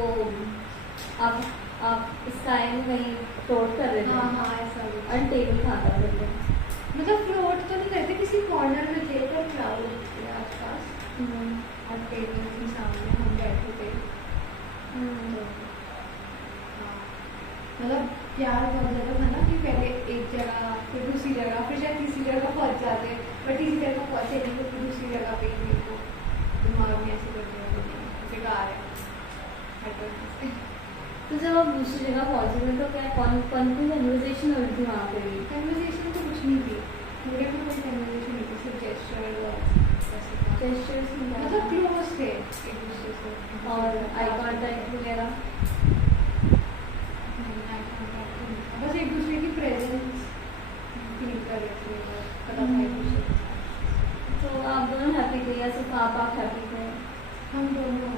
आप स्काई में कहीं फ्लोट कर रहे थे? हाँ ऐसा भी, और टेबल कहाँ कर रहे थे? मतलब फ्लोट तो नहीं करते, किसी कॉर्नर में थे पर क्लाउड के आसपास, और टेबल के सामने हम बैठे थे। तो हाँ मतलब प्यार बहुत ज़्यादा था ना कि पहले एक जगह फिर दूसरी जगह फिर शायद तीसरी जगह पहुँच जाते, बट तीसरी जगह पहुँचे नहीं तो फिर दूसरी जगह पे ही मेरे को दिमाग में ऐसे करते बेकार है। तो जब आप दूसरी जगह पहुँचे थे तो क्या कौन सी कन्वर्सेशन हो रही थी वहाँ पे? कन्वर्सेशन तो कुछ नहीं थी, पूरे में कोई कन्वर्सेशन नहीं थी, सिर्फ जेस्चर और ऐसे था। जेस्चर्स मतलब क्लोज थे एक दूसरे से, और आई कॉन्टैक्ट वगैरह? बस एक दूसरे की प्रेजेंस फील कर रहे थे, पता था एक दूसरे। तो आप दोनों हैप्पी थे या सिर्फ आप हैप्पी थे? हम दोनों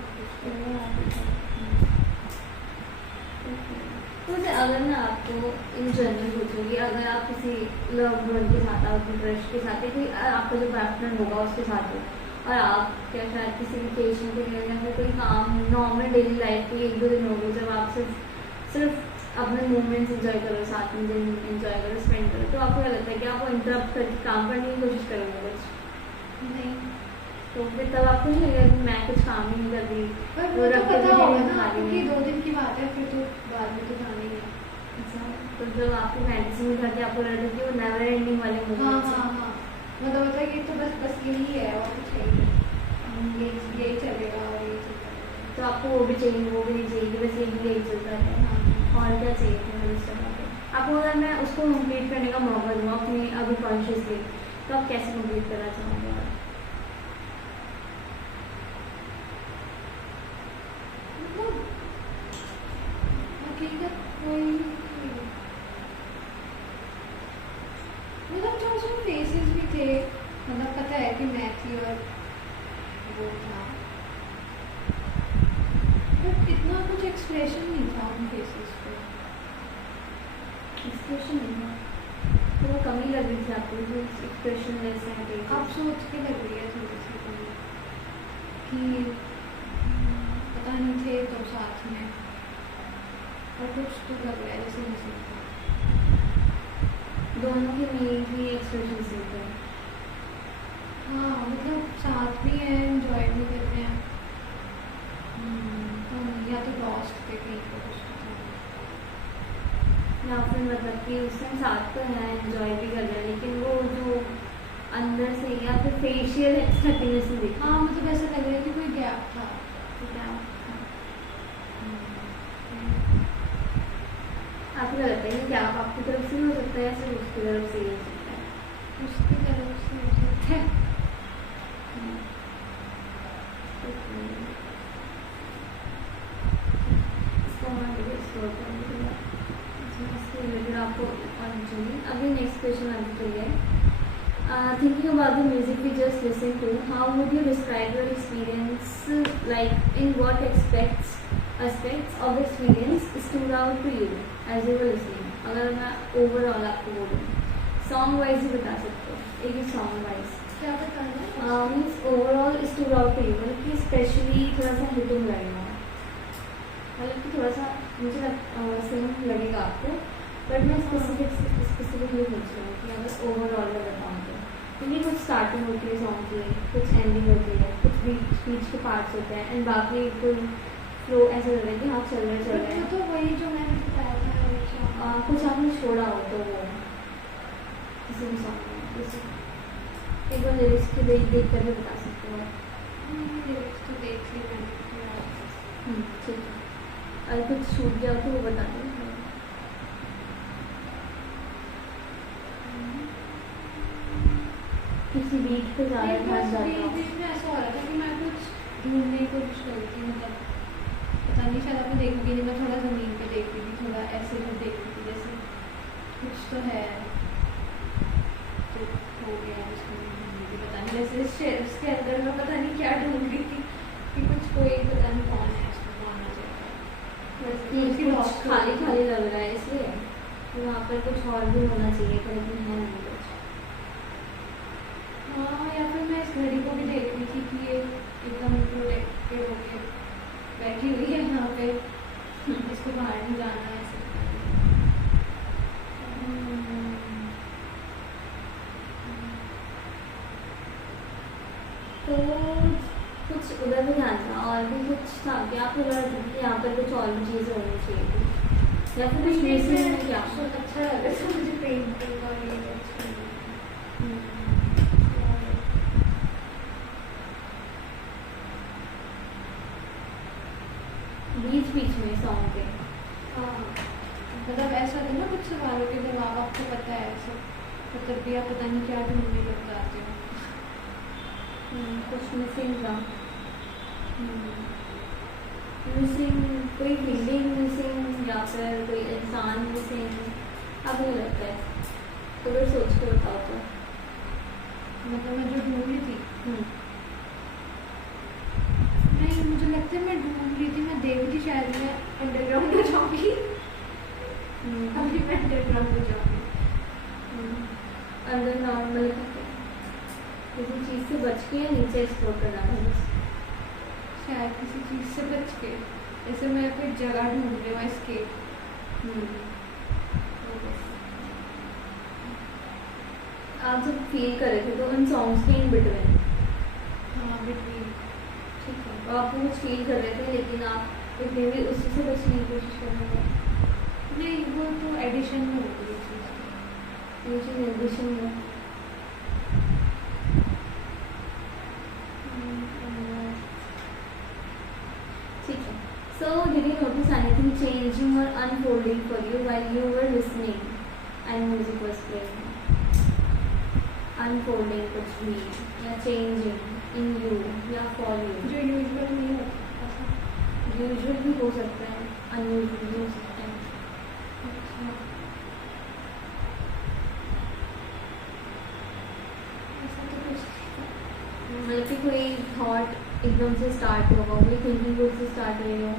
आपको इन जनरल पूछूंगी, अगर आप किसी लव बर्ड के साथ, अपने क्रश के साथ, या कोई आपका जो पार्टनर होगा उसके साथ हो, और आप क्या शायद किसी वेकेशन पे गए या फिर कोई काम नॉर्मल डेली लाइफ के 1-2 दिन हो गए जब आप सिर्फ अपने मोमेंट्स एंजॉय करो, साथ में दिन एंजॉय करो, स्पेंड करो, तो आपको क्या लगता है कि आप वो इंटरप्ट करके काम करने की कोशिश करोगे कुछ? नहीं, तो फिर तब आपको नहीं लगेगा कि मैं कुछ काम ही नहीं कर रही, पर वो वो तो रख के पता भी होगा नहीं ना खा आपको रही कि है। 2 दिन की बात है, फिर तो बाद में तो जाना ही है। अच्छा, तो जब आपको फैंटेसी में था कि आपको लग रहा था कि वो नेवर एंडिंग वाले हाँ मोमेंट्स हाँ हैं, हाँ, मतलब होता है कि तो बस यही है और कुछ है ही नहीं, यही चलेगा और यही चलेगा। तो आपको वो भी चाहिए, वो भी नहीं चाहिए कि बस यही चलता है, हाँ, और क्या चाहिए फिर उस समय पे? आपको अगर मैं उसको कंप्लीट करने का मौका दूँ अपनी अभी कॉन्शियसली, तो आप कैसे कंप्लीट करना चाहोगे? मतलब हकीकत कोई, मतलब जो उसमें फेसेस भी थे, मतलब पता है कि मैं थी और वो था, बट इतना कुछ एक्सप्रेशन नहीं था उन फेसेस पे। एक्सप्रेशन नहीं है तो वो कमी लग रही थी आपको, जो एक्सप्रेशन लेस है आप सोच के लग रही है थोड़ी सी कमी कि पता नहीं थे तो साथ में, और कुछ तो लग रहा है जैसे नहीं था। दोनों के मेल ही एक्सप्रेशन सीखते हैं। हाँ, मतलब साथ भी हैं, एंजॉय भी कर रहे हैं, या तो लॉस्ट पे कहीं पर कुछ पता नहीं। या फिर मतलब कि उस टाइम साथ तो है, एंजॉय भी कर रहे हैं, लेकिन वो जो अंदर से या फिर फेशियल हैप्पीनेस नहीं दिखती। हाँ, मतलब ऐसा लग रहा है कि कोई गैप था। तो क्या आपको क्या लगता है कि क्या आपकी तरफ से भी हो सकता है या सिर्फ उसकी तरफ से ही हो सकता है? उसकी तरफ से हो सकता है। आपको अभी नेक्स्ट क्वेश्चन आंसर करिए। Thinking about the music we just listened to, how would you describe your experience? Like, in what aspects of the experience stood out to you as you were listening? अगर मैं overall आपको बोलूँ, song wise ही बता सकते हो, एक ही song wise। क्या बताना है? Means overall stood out to you, मतलब कि स्पेशली थोड़ा सा हिटिंग लगेगा, मतलब कि थोड़ा सा मुझे सेम लगेगा आपको, बट मैं स्पेसिफिकली पूछ रही हूँ कि अगर ओवरऑल में बताऊँ तो, क्योंकि कुछ स्टार्टिंग होती है सॉन्ग की, कुछ एंडिंग होती है, कुछ बीच के पार्ट्स होते हैं, एंड बाकी कोई फ्लो ऐसा लग रहा है कि हाँ चल रहा है। तो वही जो मैंने बताया था, कुछ आपने छोड़ा हो तो वो किसी भी सॉन्ग में, जैसे एक बार लिरिक्स की देख कर भी बता सकते हो। लिरिक्स तो देख ली मैंने। ठीक है, अगर कुछ छूट गया तो वो बता दो। किसी बीच पे जा रहे हैं, बीच में ऐसा हो रहा था कि मैं कुछ ढूंढने की कोशिश कर रही थी, मतलब पता नहीं शायद आपने देखोगे नहीं, मैं थोड़ा ज़मीन पे देख रही थी, थोड़ा ऐसे भी देख रही थी, जैसे कुछ तो है जो हो गया उसको पता नहीं, जैसे उसके अंदर मैं पता नहीं क्या ढूंढ रही थी कि कुछ कोई पता नहीं कौन है, उसको कौन आ जाएगा, कुछ खाली खाली लग रहा है, इसलिए वहाँ पर कुछ और भी होना चाहिए था, लेकिन है नहीं कुछ। हाँ, या फिर मैं इस घड़ी को भी देख रही थी कि ये एकदम प्रोटेक्टेड होके बैठी हुई है यहाँ पे, इसको बाहर नहीं जाना है ऐसे। तो कुछ उधर भी ध्यान था, और भी कुछ था कि आपको लग रहा था कि यहाँ पर कुछ और भी चीज़ें होनी चाहिए थी, या फिर कुछ मिसिंग है क्या? अच्छा लग रहा था मुझे पेंटिंग और ये अच्छा बीच में सॉन्ग के। हाँ, मतलब ऐसा था ना, कुछ सवालों के जवाब आपको पता है ऐसे, तो तब भी आप पता नहीं क्या ढूंढने लग जाते हो। कुछ मिसिंग था, मिसिंग कोई फीलिंग मिसिंग या फिर कोई इंसान मिसिंग, आपको क्या लगता है? तो फिर सोच के बताओ तो। मतलब मैं जो ढूंढ रही थी, नहीं मुझे लगता है मैं ढूंढ रही थी, मैं देख रही थी शायद मैं अंडरग्राउंड में जाऊँगी। अभी मैं अंडरग्राउंड में जाऊँगी। अंडरग्राउंड मतलब किसी चीज़ से बच के या नीचे एक्सप्लोर करना है? शायद किसी चीज़ से बच के, जैसे मैं कोई जगह ढूंढ रही हूँ एस्केप। आप जब फील कर रहे थे तो उन सॉन्ग्स के इन बिटवीन, हाँ बिटवीन। ठीक है, तो आप कुछ फील कर रहे थे लेकिन आप इतने भी उसी से बचने की कोशिश कर रहे थे? नहीं, वो तो एडिशन में होती है चीज़। ये चीज़ एडिशन में। ठीक है, so did you notice anything changing or unfolding for you while you were listening and music was playing? Unfolding कुछ भी या changing in you या for you? जो यूजुअल नहीं होता ऐसा। यूजुअल भी हो सकता है, अनयूजुअल भी हो सकता है। अच्छा, ऐसा तो कुछ मतलब कि कोई थॉट एकदम से स्टार्ट होगा, कोई थिंकिंग से स्टार्ट हुई हो।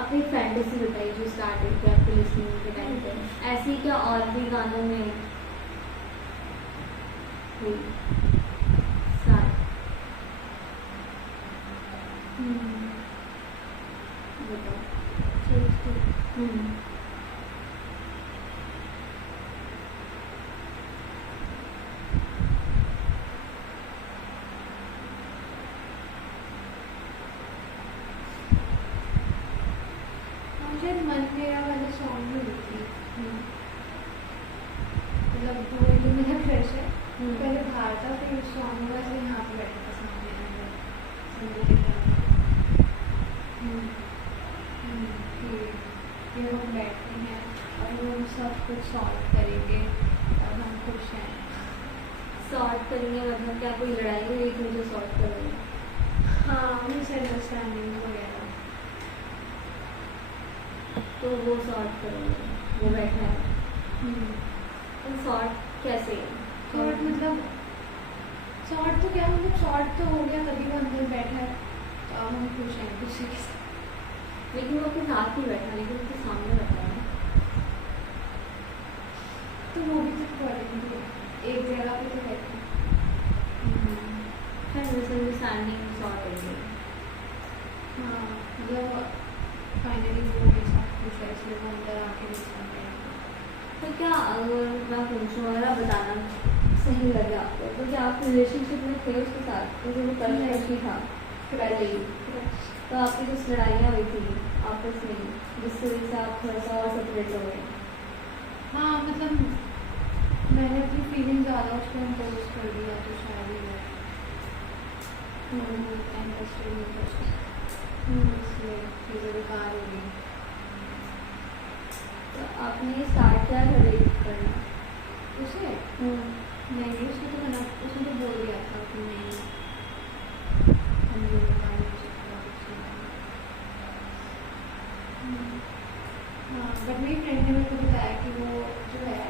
आप एक फैंटेसी बताइए जो स्टार्ट हुई थी आपके लिसनिंग के टाइम पे, ऐसी क्या और भी गानों में हुई स्टार्ट? बताओ। मुझे मन मेरा वाला सॉन्ग में हुई थी। मतलब वो जो मेरा क्रश है, पहले बाहर था, फिर उस सॉन्ग में वैसे यहाँ पे बैठा था सामने अंदर संगीत के साथ। फिर हम बैठे हैं और हम सब कुछ सॉल्व करेंगे और हम खुश हैं। सॉर्ट करेंगे मतलब क्या कोई लड़ाई हुई थी जो सॉर्ट करेंगे? हाँ, मिसअंडरस्टैंडिंग वगैरह। तो वो सॉर्ट करेंगे, वो बैठा है। तो सॉर्ट कैसे? शॉर्ट मतलब शॉर्ट तो क्या, मतलब शॉर्ट तो हो गया, तभी वो अंदर बैठा है तो अब हम खुश हैं खुशी के साथ। लेकिन वो अपने साथ ही बैठा, लेकिन उसके सामने बैठा है। तो वो भी तो पॉइंट है, एक जगह पे तो बैठे। मिसअंडरस्टैंडिंग सॉर्ट हो गई। हाँ, मतलब फाइनली वो मेरे साथ खुश है, इसलिए वो अंदर आके मिस कर गया। तो क्या अगर मैं पूछूँ, अगर आप बताना सही लगे आपको, तो क्या आप रिलेशनशिप में थे उसके साथ? तो जो वो क्रश ही था पहले ही, तो आपकी कुछ लड़ाइयाँ हुई थी आपस में जिसकी वजह से आप थोड़ा सा और सेपरेट हो गए? हाँ, मतलब मैंने अपनी फीलिंग ज़्यादा उसको इम्पोज कर दिया, तो शायद ही इंटरेस्टेड नहीं था उसको, इसलिए चीज़ें बेकार हो गई। तो आपने स्टार्ट किया था डेट करना उसे नहीं, उसने तो मना, उसने तो बोल दिया था कि नहीं हम दोनों का नहीं हो सकता कुछ नहीं। हाँ, बट मेरी फ्रेंड ने मेरे को बताया कि वो जो है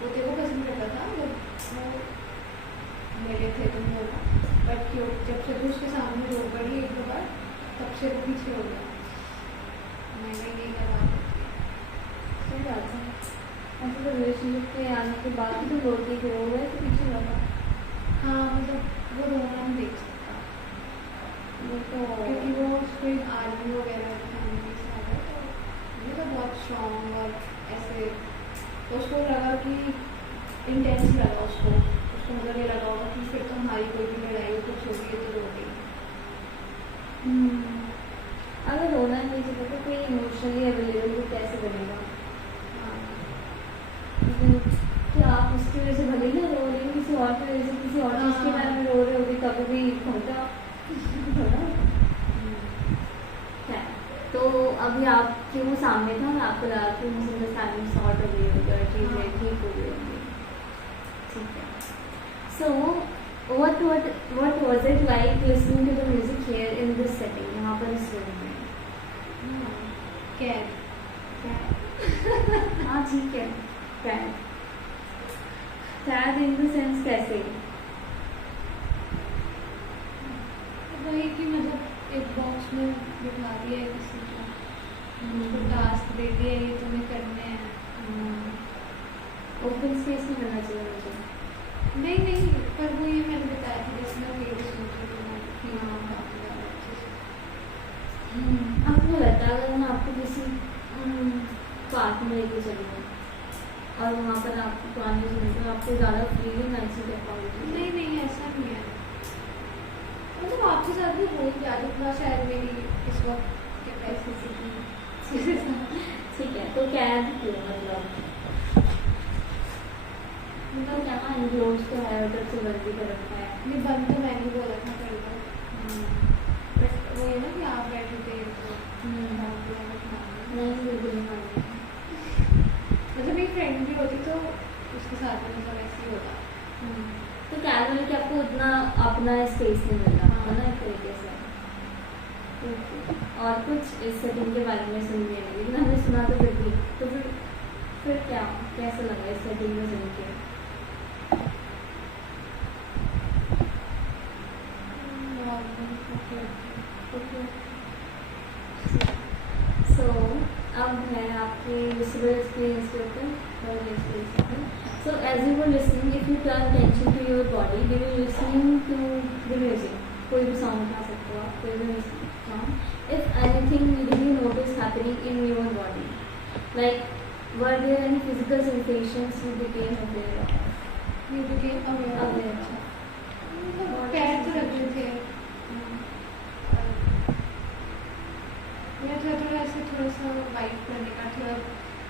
वो तेरे को पसंद करता था जब वो मेरे थे तुम लोग, बट क्यों जब से तू उसके सामने रो पड़ी एक दो बार, तब से वो पीछे हो गया। मैंने नहीं लगा। सही बात है। ऐसे तो रिलेशनशिप के आने के बाद भी तो रोती थे, हो गए तो पीछे लगा। हाँ, मतलब वो रोना नहीं देख सकता, वो तो क्योंकि वो कोई आर्मी वगैरह फैमिली से आ गया, तो वो तो बहुत स्ट्रॉन्ग और ऐसे, तो उसको लगा कि इंटेंस लगा उसको मतलब ये लगा होगा कि फिर तो हमारी कोई भी लड़ाई हो कुछ होगी तो रोगी। अगर रोना नहीं चाहिए तो कोई इमोशनली अवेलेबल तो कैसे बनेगा? क्या आप उसकी वजह से भले ही ना रो रहे, किसी और की वजह से किसी और चीज़ के बारे में रो रहे होगे तब भी होता है। तो अभी आप क्यों सामने था, मैं आपको लगा कि मिसअंडरस्टैंडिंग सॉर्ट हो गई होगी और चीज़ें ठीक हो गई होंगी। ठीक है। So what was it like listening to the music here in this setting? यहाँ पर इस रूम में? कैद हाँ ठीक है, कैद। कैद इन द सेंस कैसे? वही कि मतलब एक बॉक्स में बिठा दिया है किसी को, उसको टास्क दे दिया ये तुम्हें करने हैं। ओपन स्पेस में करना चाहिए मुझे। नहीं नहीं, पर वो ये मैंने बताया था जैसे मैं ये भी सोच रही हूँ कि हाँ काफ़ी ज़्यादा अच्छे से। आपको लगता है अगर मैं आपको किसी पार्क में लेके चलूँ और वहाँ पर आपको पुरानी सुनते तो आपको ज़्यादा फीलिंग अच्छी कर पाओगे? नहीं नहीं, ऐसा नहीं है, मतलब आपके साथ भी हो ही जाती थोड़ा, शायद मेरी इस वक्त कैपेसिटी की। ठीक है, तो कैद क्यों मतलब क्या एनक्लोज तो है उधर से बंदी कर रखा है? नहीं, बंद तो मैंने बोला था पहले तो, बट वो है ना कि आप बैठे थे तो नहीं बिल्कुल नहीं मानती। मतलब मेरी फ्रेंड भी होती तो उसके साथ में मतलब ऐसे ही होता। तो कैद वाले कि आपको उतना अपना स्पेस नहीं मिलता है ना एक तरीके से। और कुछ इस सेटिंग के बारे में सुन लिया, लेकिन हमने सुना तो फिर क्या कैसा लगा इस सेटिंग में सुन के? सो अब है आपके विजिबल एक्सपीरियंस के ऊपर। So as you were listening, if you turn attention to your body, you were listening to the music. कोई भी sound उठा सकते हो आप, कोई भी sound. If anything, did you notice happening in your body? Like, were there any physical sensations you became aware of? You became aware of it. मतलब पैर तो लग रहे थे, मैं थोड़ा ऐसे थोड़ा सा वाइट करने का थोड़ा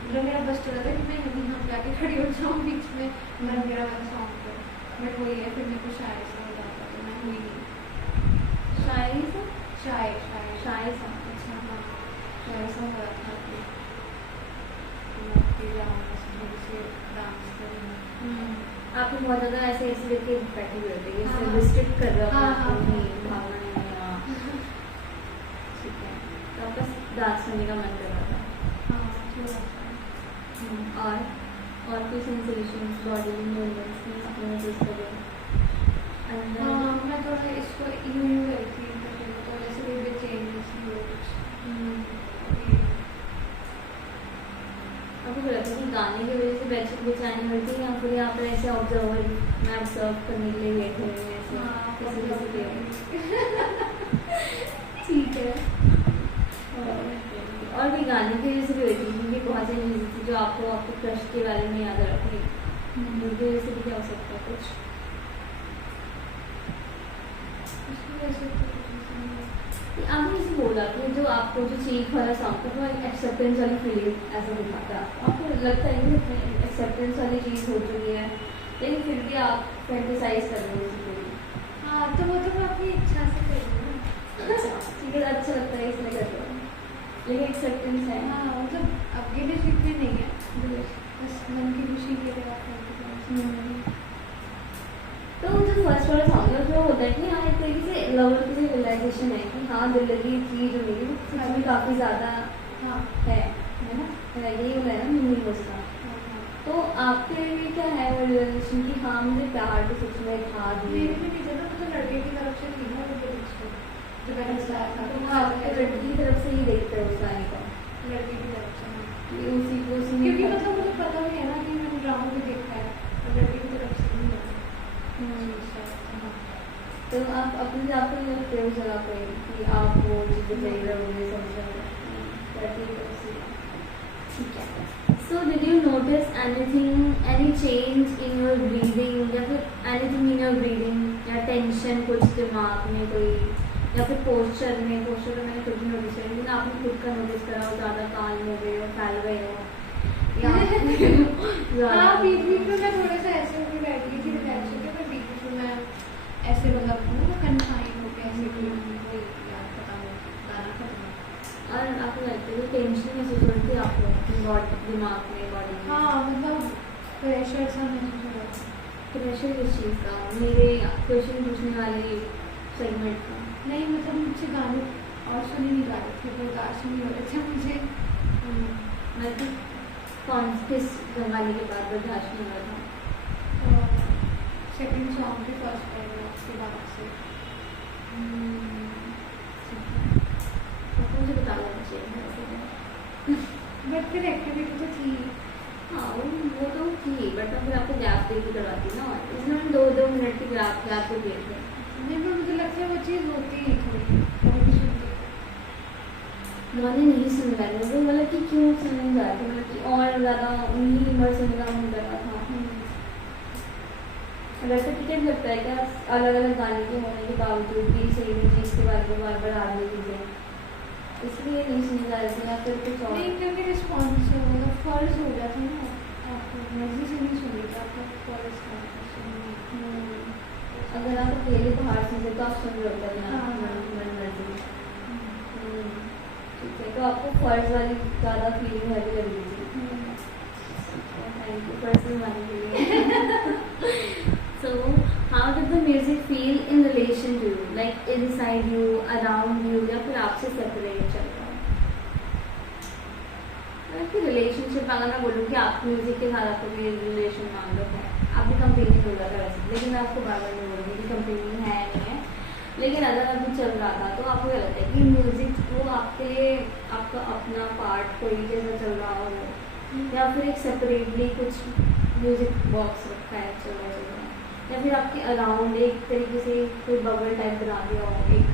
मतलब मेरा बस चला था कि मैं यहाँ पे आके खड़ी हो जाऊँ बीच में मेरा वाला सॉन्ग पर, बट वही है फिर मेरे को शायद से हो जाता तो मैं हुई नहीं। शायद शायद अच्छा हाँ तो ऐसा हो रहा था कि डांस करूँ। आपको बहुत ज़्यादा ऐसे लेके बैठी हुई होती है, हाँ। रिस्ट्रिक्ट कर रहे हो हाँ, आपको हाँ, नहीं हाँ। भावना नहीं है। ठीक है, तो आपका डांस करने का मन कर रहा था। हाँ थोड़ा सा। और कोई सेंसेशंस बॉडी मूवमेंट्स में आपने महसूस करे अंदर? हाँ मैं थोड़ा इसको यूँ करी थी तो जैसे कोई भी चेंजेस नहीं हुए कुछ। आपको क्या लगता है कि गाने की वजह से बेचैनी होती है या फिर यहाँ पर ऐसे ऑब्जर्वर मैं ऑब्जर्व करने के लिए बैठे हुए हैं ऐसे किसी किसी ठीक है। और भी गाने की वजह से भी होती है क्योंकि बहुत सारी चीज़ें थी जो आपको आपके क्रश के बारे में याद रखी, उनकी वजह से भी क्या हो सकता है कुछ? आपने इसे बोला कि जो आपको जो चीख वाला सॉन्ग था वो एक्सेप्टेंस वाली फीलिंग ऐसा दिखाता है, आपको लगता है कि एक्सेप्टेंस वाली चीज़ हो चुकी है लेकिन फिर भी आप फैंटेसाइज कर रहे हो उसी के लिए? हाँ तो वो तो मैं अपनी इच्छा से कर रही हूँ। ठीक है, अच्छा लगता है इसलिए कर रहे हो, लेकिन एक्सेप्टेंस है। हाँ मतलब अब गिले शिकवे नहीं है, बस मन की खुशी के लिए आप तो जो फर्स्ट वाला सॉन्ग है उसमें होता है कि हाँ एक तरीके से लवर की रियलाइजेशन है कि हाँ दिल लगी चीज़ जो मेरी सच में काफ़ी ज़्यादा हाँ है ना, यही होता है ना मीनिंग उसका। तो आपके लिए क्या है वो रियलाइजेशन कि हाँ मुझे प्यार तो सच में था मेरे भी नहीं था ना, मतलब लड़के की तरफ से थी ना वो उसको जो मैंने बताया था। तो हाँ आपके लड़की की तरफ से ही देखते हो उस गाने को? लड़के की तरफ से उसी क्योंकि मतलब मुझे पता भी है ना कि मैंने ड्रामा भी देखा है और लड़के की तरफ से नहीं है। तो आप अपने आप को लगते हो जगह पे कि आप वो चीज़ें सही रहोगे समझ ठीक है। So did you notice anything any change in your breathing या फिर एनीथिंग इन योर ब्रीदिंग या टेंशन कुछ दिमाग में कोई या फिर पोस्चर में तो मैंने खुद भी नोटिस किया लेकिन आपने खुद का नोटिस करा हो ज़्यादा काम हो गए हो फैल गए हो हाँ बीच बीच में मैं थोड़ा सा ऐसे होकर बैठ गई थी रिलैक्स होकर, पर बीच बीच में मैं ऐसे मतलब कन्फाइन होकर ऐसे कोई याद पता हो गाना खत्म। और आपको लगता है टेंशन महसूस होती है आपको दिमाग में बॉडी में? हाँ मतलब प्रेशर सा महसूस हो रहा था। प्रेशर किस चीज़ का? मेरे क्वेश्चन पूछने वाले सेगमेंट का? नहीं मतलब मुझसे गाने और सुने नहीं गा रहे थे, बर्दाश्त नहीं हो रहे थे मुझे। मतलब किस गाने के बाद बर्दाश्त नहीं हो रहा था? सेकंड सॉन्ग के फर्स्ट पैराग्राफ के बाद से। आपको मुझे बता देना चाहिए फिर एक्टिविटी तो थी। हाँ वो तो थी, बट मैं फिर आपको गैप दे के करवाती ना, इसमें हम 2-2 मिनट की गैप पे गए थे। नहीं पर मुझे लगता है वो चीज़ होती है थोड़ी और भी सुनती। मैंने नहीं सुन रहा था तो मतलब कि क्यों सुन नहीं रहा था, मतलब कि और ज़्यादा उन्हीं नंबर सुनने का मन कर रहा था। वैसे टिकट लगता है क्या अलग अलग गाने के होने के बावजूद भी सेम चीज़ के बारे में बार बार आ रही चीज़ें, इसलिए नहीं सुन जा रहे थे या फिर कुछ और? नहीं क्योंकि रिस्पॉन्स मतलब फर्ज हो जाता है ना, आपको मर्जी से नहीं सुनी तो आपका फर्ज था सुनना। अगर आप अकेले बाहर सुनते तो आप सुन रहे होते हाँ। मन मर्जी। ठीक है, तो आपको फर्ज वाली ज़्यादा फीलिंग हैवी लग रही थी। थैंक यू पर्सनल मानने के लिए। So, how did the music feel in relation to you? Like inside you, around you, या फिर आपसे separate चल रहा है? कि रिलेशनशिप अगर मैं बोलूँ कि आप म्यूजिक के साथ आपको भी रिलेशन मान लो है, आपकी कंपेनियन हो जाता है वैसे, लेकिन मैं आपको बार बार नहीं बोलूँगी कि कंपेनियन है नहीं है, लेकिन अगर अभी चल रहा था तो आपको क्या लगता है कि म्यूजिक वो आपके लिए आपका अपना पार्ट कोई जैसा चल रहा हो, या फिर एक सेपरेटली कुछ म्यूजिक बॉक्स रखा है चल रहा है, या फिर आपके अराउंड एक तरीके से कोई बबल टाइप बना दिया हो, एक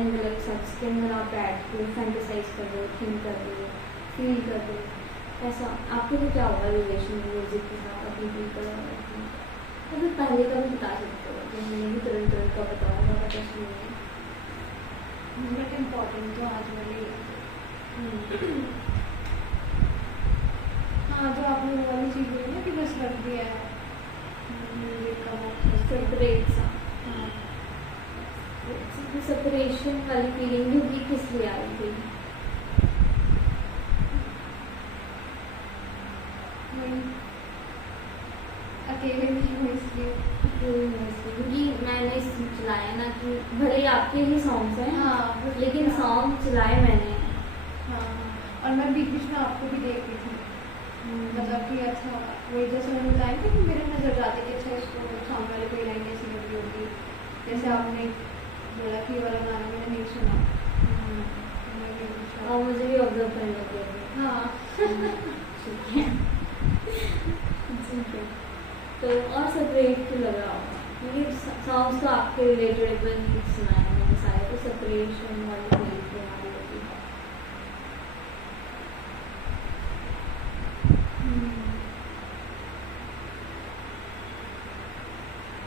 एनवेलप सा जिसके अंदर आप बैठ के फैंटेसाइज कर दो, थिंक कर दो, फील कर दो, ऐसा आपके लिए क्या होगा रिलेशन म्यूजिक के साथ अपनी फील कर रहा है? तो फिर पहले का भी बता सकते हो, जैसे मैंने भी तुरंत तुरंत का बताऊँ ज़्यादा कुछ नहीं है। बट इम्पोर्टेंट तो आज वाली है। हाँ जो आपने वो वाली चीज़ बोली ना कि बस रख दिया है म्यूजिक का वो सेपरेट सा, हाँ सेपरेशन वाली फीलिंग भी किस लिए आ रही थी? अकेले नहीं हूँ इसलिए। क्योंकि मैंने चलाया ना कि भले ही आपके ही सॉन्ग्स हैं, हाँ लेकिन सॉन्ग चलाए मैंने। हाँ और मैं बीच बीच में आपको भी देख रही थी, मतलब कि अच्छा वही जैसे मैंने बताया था कि मेरे नज़र जाती कि अच्छा इसको सामने वाले कोई लाइन ऐसी लगी होगी, जैसे आपने बोला कि ये वाला गाना मैंने नहीं सुना। और मुझे भी ऑब्जर्व करने लग गया। हाँ ठीक है ठीक है, तो और सेपरेट क्यों लग रहा होगा? क्योंकि सॉन्ग्स तो आपके रिलेटेबल कुछ सुनाए मैंने सारे, तो सेपरेशन वाली फीलिंग तो हमारी होती है।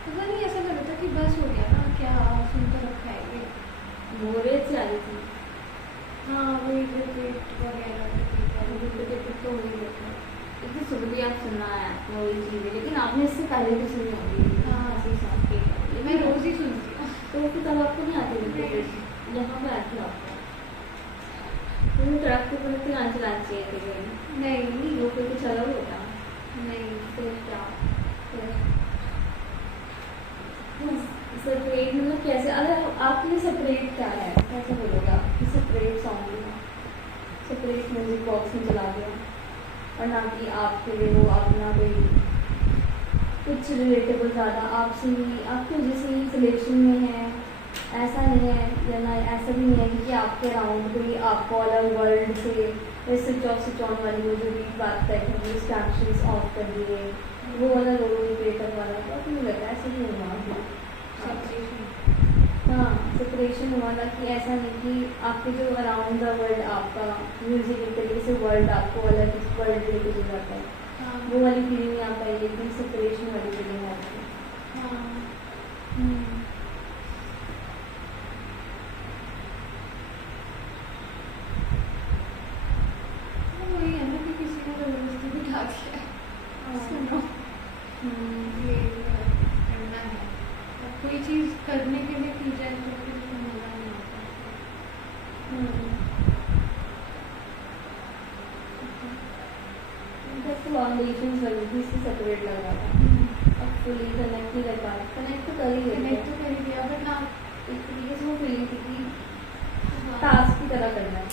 पता नहीं ऐसा लग रहा था कि बस हो गया ना, क्या सुन तो रखा है ये। बोरियत से आ रही थी। हाँ वही रिपीट वगैरह तो हो ही जाता है, इतनी सुन भी आप सुनना है आपको वही चीज़ें, लेकिन आपने इससे पहले भी सुनी होगी। हाँ। ऐसी सॉन्ग के मैं रोज़ ही सुनती हूँ। तो फिर तब आपको नहीं आती रिपीटेशन, यहाँ पे आती है आपको। तुम्हें ट्रैक के ऊपर गाना चलाना चाहिए थे कहीं, नहीं वो कोई कुछ अलग होता। नहीं फिर क्या सेपरेट मतलब कैसे, अगर आपके लिए सेपरेट क्या है, कैसे बोलोगे आप कि separate song separate music box में चला दिया, और ना कि आपके लिए वो अपना कोई कुछ रिलेटेबल ज़्यादा आपसे ही आपकी वजह से ही सिलेक्शन में है, ऐसा नहीं है, या ना ऐसा भी नहीं है कि आपके अराउंड कोई आपको अलग वर्ल्ड से स्विच ऑन वाली वो जो भी बात करते हैं डिस्ट्रैक्शंस ऑफ कर दिए, वो वाला रोल प्ले करने वाला, तो आपको नहीं लगता ऐसा नहीं होगा? हाँ सेपरेशन हुआ ना कि ऐसा नहीं कि आपके जो अराउंड द वर्ल्ड आपका म्यूजिक एक तरीके से वर्ल्ड आपको अलग वर्ल्ड लेके चल जाता है, हाँ वो वाली फीलिंग नहीं आ पाई, लेकिन सेपरेशन वाली फीलिंग आती है। हाँ वही है ना कि किसी ने जबरदस्ती बिठा दिया सुनो ये करना है, अब कोई चीज़ करने के लिए की जाए तो फिर उसको मज़ा नहीं आता। जब तो फाउंडेशन वाली भी इससे सेपरेट लग रहा था, अब फुली कनेक्ट नहीं कर पा रहे, कनेक्ट तो कर ही रहे कनेक्ट थे, तो कर ही दिया बट हाँ एक तरीके से वो फीलिंग थी कि टास्क की तरह करना है।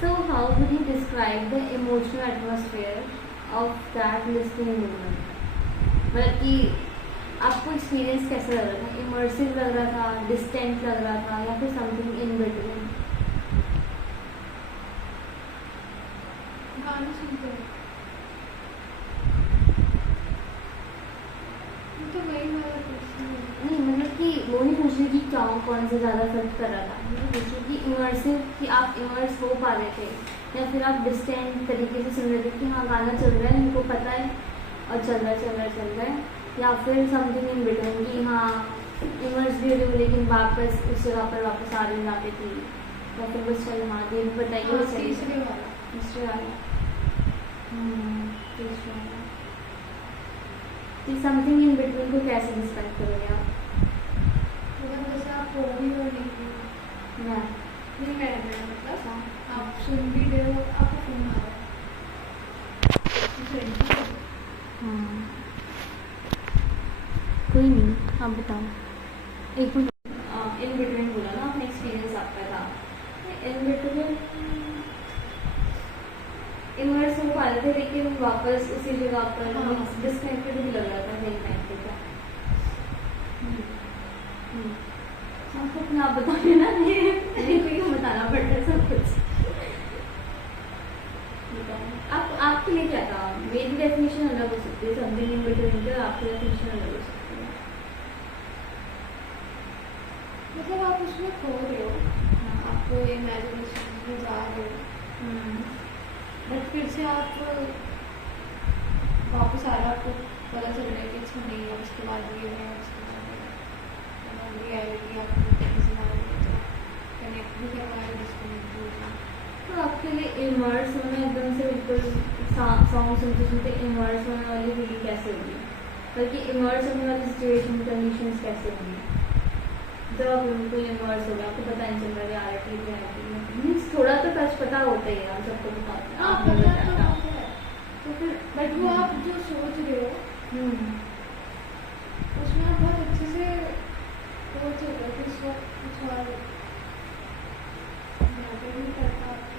So how would you describe the emotional atmosphere of that listening moment? मतलब कि आपको एक्सपीरियंस कैसा लग रहा था? इमर्सिव लग रहा था, डिस्टेंट लग रहा था, या फिर समथिंग इन बिटवीन? गाने सुनते हैं तो वही वाला क्वेश्चन है। नहीं मतलब कि वो नहीं पूछ रही कि क्या कौन से ज़्यादा इफेक्ट कर रहा था, मुझे पूछ रही कि इमर्सिव, कि आप इमर्स हो पा रहे थे, या फिर आप डिस्टेंट तरीके से सुन रहे थे कि हाँ गाना चल रहा है, उनको पता है और चल रहा है, या फिर समथिंग इन बिटवीन कि हाँ इमर्स भी हो रही हूँ लेकिन वापस उस जगह पर वापस आ रही यहाँ पे थी, या फिर बस चल हाँ ये भी बताइए। हाँ, सही तीसरे वाला। तीसरे वाला। तीसरे वाला। समथिंग इन बिटवीन को कैसे डिस्क्राइब करोगे आप? मतलब जैसे आप हो भी और नहीं हो। मैं नहीं मैं मतलब हाँ। आप सुन भी रहे हो, आपको फोन आ रहा है। हाँ कोई नहीं, आप बताओ। एक मिनट, इन बिटवीन बोला ना आपने, एक्सपीरियंस आपका था इन बिटवीन, इमर्स हो पा रहे थे लेकिन वापस उसी जगह पर डिस्कनेक्टेड भी लग रहा था कहीं टाइम पे क्या? आपको अपने आप बताओगे ना, मेरे को क्यों बताना पड़ता है सब कुछ? आप आपके लिए क्या था? मेरी डेफिनेशन अलग हो सकती है समथिंग इन बिटवीन की, आपकी डेफिनेशन अलग हो सकती है। मतलब आप उसमें खो रहे हो, आपको इमेजिनेशन में जा रहे हो, बट फिर से आप वापस आ रहे हो, आपको पता चल रहा है कि अच्छा नहीं है, उसके बाद ये है, उसके बाद रियलिटी आपको किसी कनेक्ट भी करवाए, डिस्कनेक्ट भी होगा। तो आपके लिए इमर्स होना एकदम से बिल्कुल सॉन्ग सुनते सुनते इमर्स होने वाली फीलिंग कैसे होगी, बल्कि इमर्स होने वाली सिचुएशन कंडीशंस कैसे होंगी? जब आप बिल्कुल इमर्स हो गए, आपको पता नहीं चल रहा रियलिटी मीन्स थोड़ा तो टच पता होता ही है, हम सबको बताते हैं। हाँ आपने पता बताया तो था। होता है, तो फिर बट वो आप जो सोच रहे हो उसमें आप बहुत अच्छे से सोच रहे हो कि इस वक्त कुछ और मैटर नहीं करता आपको।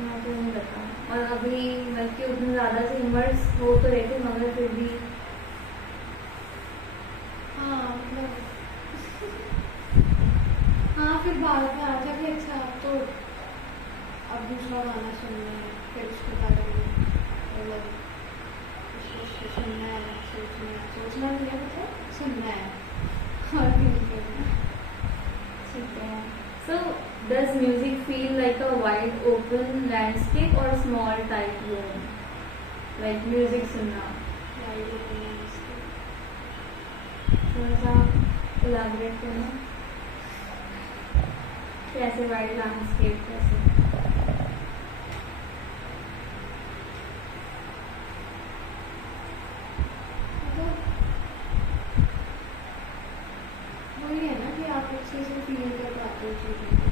मैं तो नहीं पता, और अभी बल्कि उतने ज़्यादा से इमर्स हो तो रहे थे मगर फिर भी हाँ मतलब हाँ, फिर बाद में आ जाए कि अच्छा तो अब दूसरा गाना सुनना है, फिर उसके बारे में मतलब उसको सुनना है, सोचना नहीं है, मतलब सुनना है और भी नहीं करना। ठीक है। So does music feel like a wide open landscape or small tight room? Like music सुनना Wide open landscape। थोड़ा सा elaborate करना, कैसे wide landscape कैसे? मतलब वही है ना कि आप अच्छे से फील कर पाते हो चीज़ों को।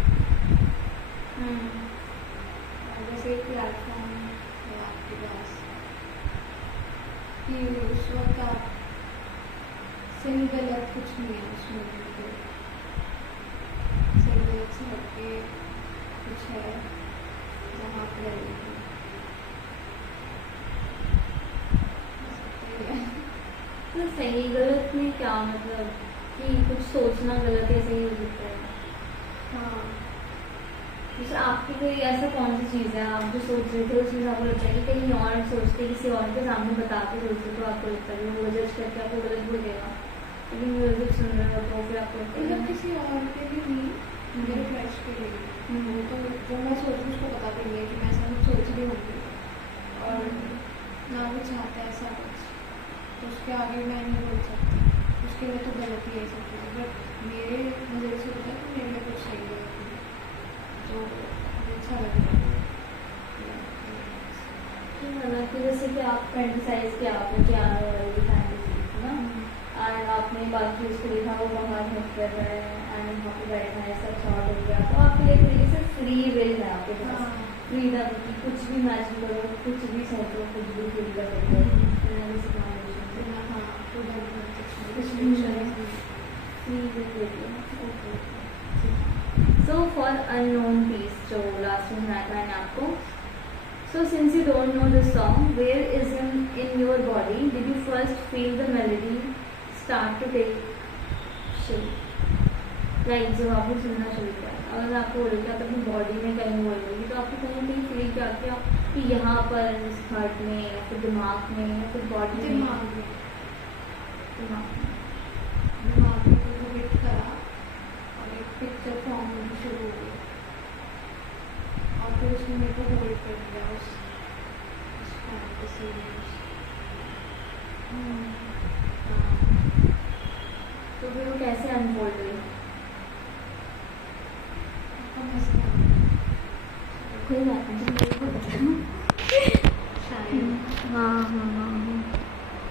जैसे एक प्लेटफॉर्म है आपके पास कि उस वक्त आप सही गलत कुछ नहीं है उस मूवमेंट पे, सही गलत से हटके कुछ है जहाँ आप रहेंगे। तो सही गलत में क्या मतलब कि कुछ सोचना गलत है, सही हो सकता है? हाँ जैसे आपकी कोई ऐसा कौन सी चीज़ है आप जो सोच रहे थे उस चीज़ आपको लगता है कि कहीं और सोचते किसी और के सामने बता के सोचते तो आपको लगता है वो जज करके आपको गलत बोलेगा, लेकिन म्यूजिक सुन रहे हो तो फिर आपको लगता मतलब है किसी और के लिए नहीं, मेरे क्रश के लिए। वो तो जो मैं सोच रही हूँ उसको पता भी नहीं है कि मैं ऐसा कुछ सोच रही होंगी, और ना वो चाहता है ऐसा कुछ, तो उसके आगे मैं नहीं बोल सकती, उसके लिए तो गलत ही है सब कुछ, बट मेरे नज़र से होता है कि मेरे लिए कुछ सही गलत नहीं, तो मुझे अच्छा लग रहा है। हालांकि जैसे कि आप फैंटिसाइज किया आपने कि आने वाली फैंटिसी है ना, एंड आपने बाकी उसको देखा वो बाहर हेल्प कर रहा है एंड वहाँ पे बैठा है, सब शॉर्ट हो गया, तो आपके लिए तरीके से फ्री विल है आपके पास, फ्रीडम की कुछ भी इमेजिन करो, कुछ भी सोचो, कुछ भी फील कर सकते हो कुछ भी फ्री विल देती है। सो फॉर अननोन पीस जो लास्ट में सुनाया था मैंने आपको, So since you don't know the song, where is in your body did you first feel the melody start to take shape? Like जब आपने सुनना शुरू किया, अगर मैं आपको बोलूँ कि आप अपनी बॉडी में कहीं बोलोगी तो आपको कहीं कहीं फील क्या किया कि यहाँ पर इस हार्ट में या फिर दिमाग में या फिर बॉडी में? दिमाग में दिमाग में। दिमाग में तो हिट करा और एक पिक्चर फॉर्म होनी शुरू हो गई और फिर उसने मेरे को होल्ड कर दिया उस फैंटेसी में। हाँ, तो फिर वो कैसे अनफोल्ड हुई? समझ गया कोई बात नहीं, मेरे को बताना। शायद। हाँ,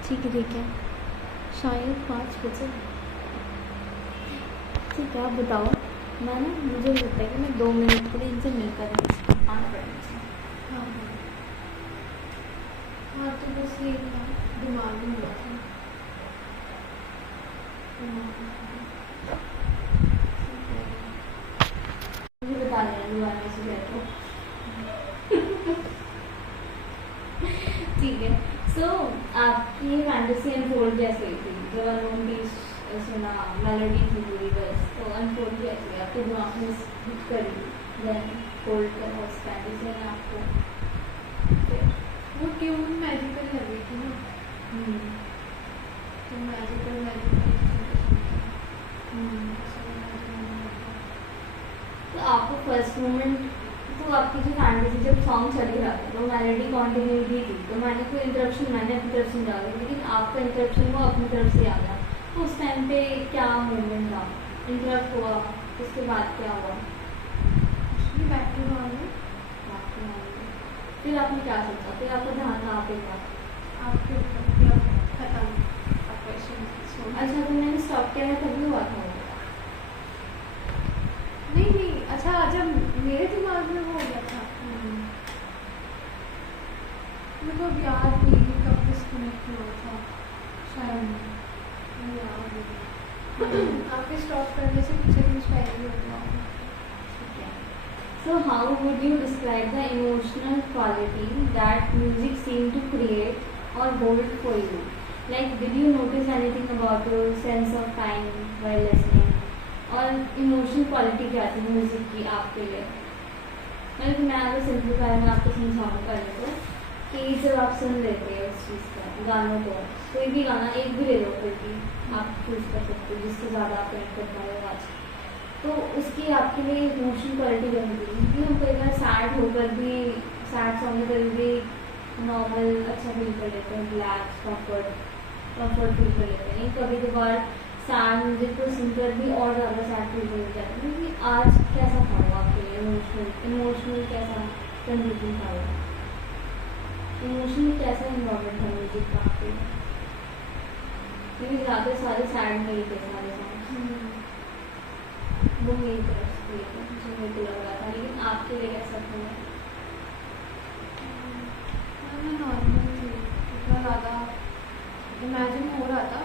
ठीक है, शायद 5 बजे। ठीक है, आप बताओ। मैं ना, मुझे लगता है कि मैं 2 मिनट के लिए इनसे मिलकर आना पड़ेगा। हाँ हाँ, तो बस ये था, दिमाग में हुआ था। मुझे बता देना दोबारा से गया तो। ठीक है। सो आपकी फैंटेसी अनफोल्ड कैसे हुई थी? जब अननोन पीस सुना, मेलोडी थी पूरी, बस तो अनफोल्ड कैसे हुई? आपके दिमाग में हिट करी, देन फोल्ड करा उस फैंटेसी ने आपको? फिर वो क्यों मैजिकल लग रही थी ना, तो मैजिकल तो आपको फर्स्ट मोमेंट, तो आपकी जो फैंटेसी जब सॉन्ग चल ही रहा था तो मेलोडी कॉन्टिन्यूटी थी, तो मैंने कोई इंटरप्शन, मैंने अपनी तरफ से डाली, लेकिन आपका इंटरप्शन वो अपनी तरफ से आ गया। तो उस टाइम पे क्या मोमेंट था? इंटरप्ट हुआ, उसके बाद क्या हुआ? बैटरी वाले फिर आपने क्या सोचा? फिर आपका ध्यान कहाँ पे था? आपके ऊपर क्या खत्म ऑपरेशन। अच्छा, तो मैंने स्टॉप किया है तभी हुआ था वो? नहीं, अच्छा जब मेरे दिमाग में वो हो गया था, मुझे अब याद नहीं कब डिस्कनेक्ट हुआ था, शायद मुझे याद नहीं। आपके स्टॉप करने से कुछ सेकंड्स पहले हो गया। So how would you describe the emotional quality that music seemed to create or hold for you? Like, did you notice anything about your sense of time while listening? और emotional quality क्या थी music की आपके लिए? मतलब मैं अगर simplify में आपको समझाऊँ पहले तो, कि जब आप सुन लेते हैं उस चीज़ का, गानों को, कोई भी गाना एक भी ले लो, कोई भी आप चूज़ कर सकते हो जिससे ज़्यादा आप कनेक्ट कर पाए आज, तो उसकी आपके लिए इमोशनल क्वालिटी बन गई। क्योंकि हम कई बार सैड होकर भी, सैड सॉन्ग में कभी भी नॉर्मल अच्छा फील कर लेते हैं, रिलैक्स, कंफर्ट फील कर लेते हैं। कभी कभार सैड म्यूजिक को सुनकर भी और ज़्यादा सैड फील कर जाते हैं। क्योंकि आज कैसा था वो आपके लिए इमोशनल कैसा कंडीशन था वो? इमोशनल कैसा इन्वॉल्वमेंट था म्यूजिक का आपके लिए? क्योंकि ज़्यादा सारे सैड में ही थे सारे सॉन्ग, वो मेरी तरफ से जो मेरे को लग रहा था। लेकिन आपके लिए कैसा था? मैं नॉर्मल थी, इतना ज़्यादा इमेजिन हो रहा था,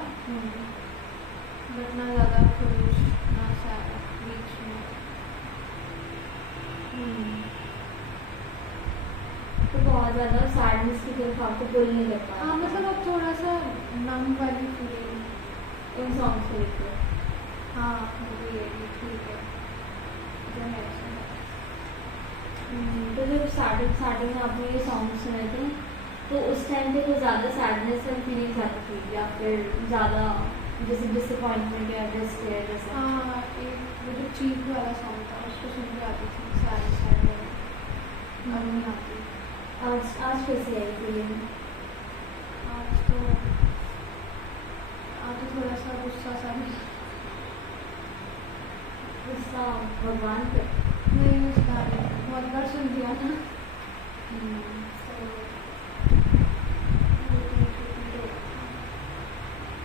बट ना ज़्यादा खुश ना सैड, बीच में। तो बहुत ज़्यादा सैडनेस की तरफ आपको पुल नहीं कर पाया? हाँ, मतलब अब थोड़ा सा नम वाली फीलिंग उन सॉन्ग्स को लेकर। हाँ, मुझे ये भी ठीक है जो है ऐसा। तो जब स्टार्टिंग में आपने ये सॉन्ग सुने थे तो उस टाइम पे कोई ज़्यादा सैडनेस और फीलिंग्स आती थी या फिर ज़्यादा जैसे डिसअपॉइंटमेंट या डिस्पेयर जैसा? हाँ, एक वो जो चीक वाला सॉन्ग था उसको सुन के आती थी सैड अब नहीं आती। आज कैसे आई फीलिंग? आज तो थोड़ा सा गुस्सा सा भी गुस्सा भगवान पे? नहीं, उस गाने बहुत बार सुन दिया ना।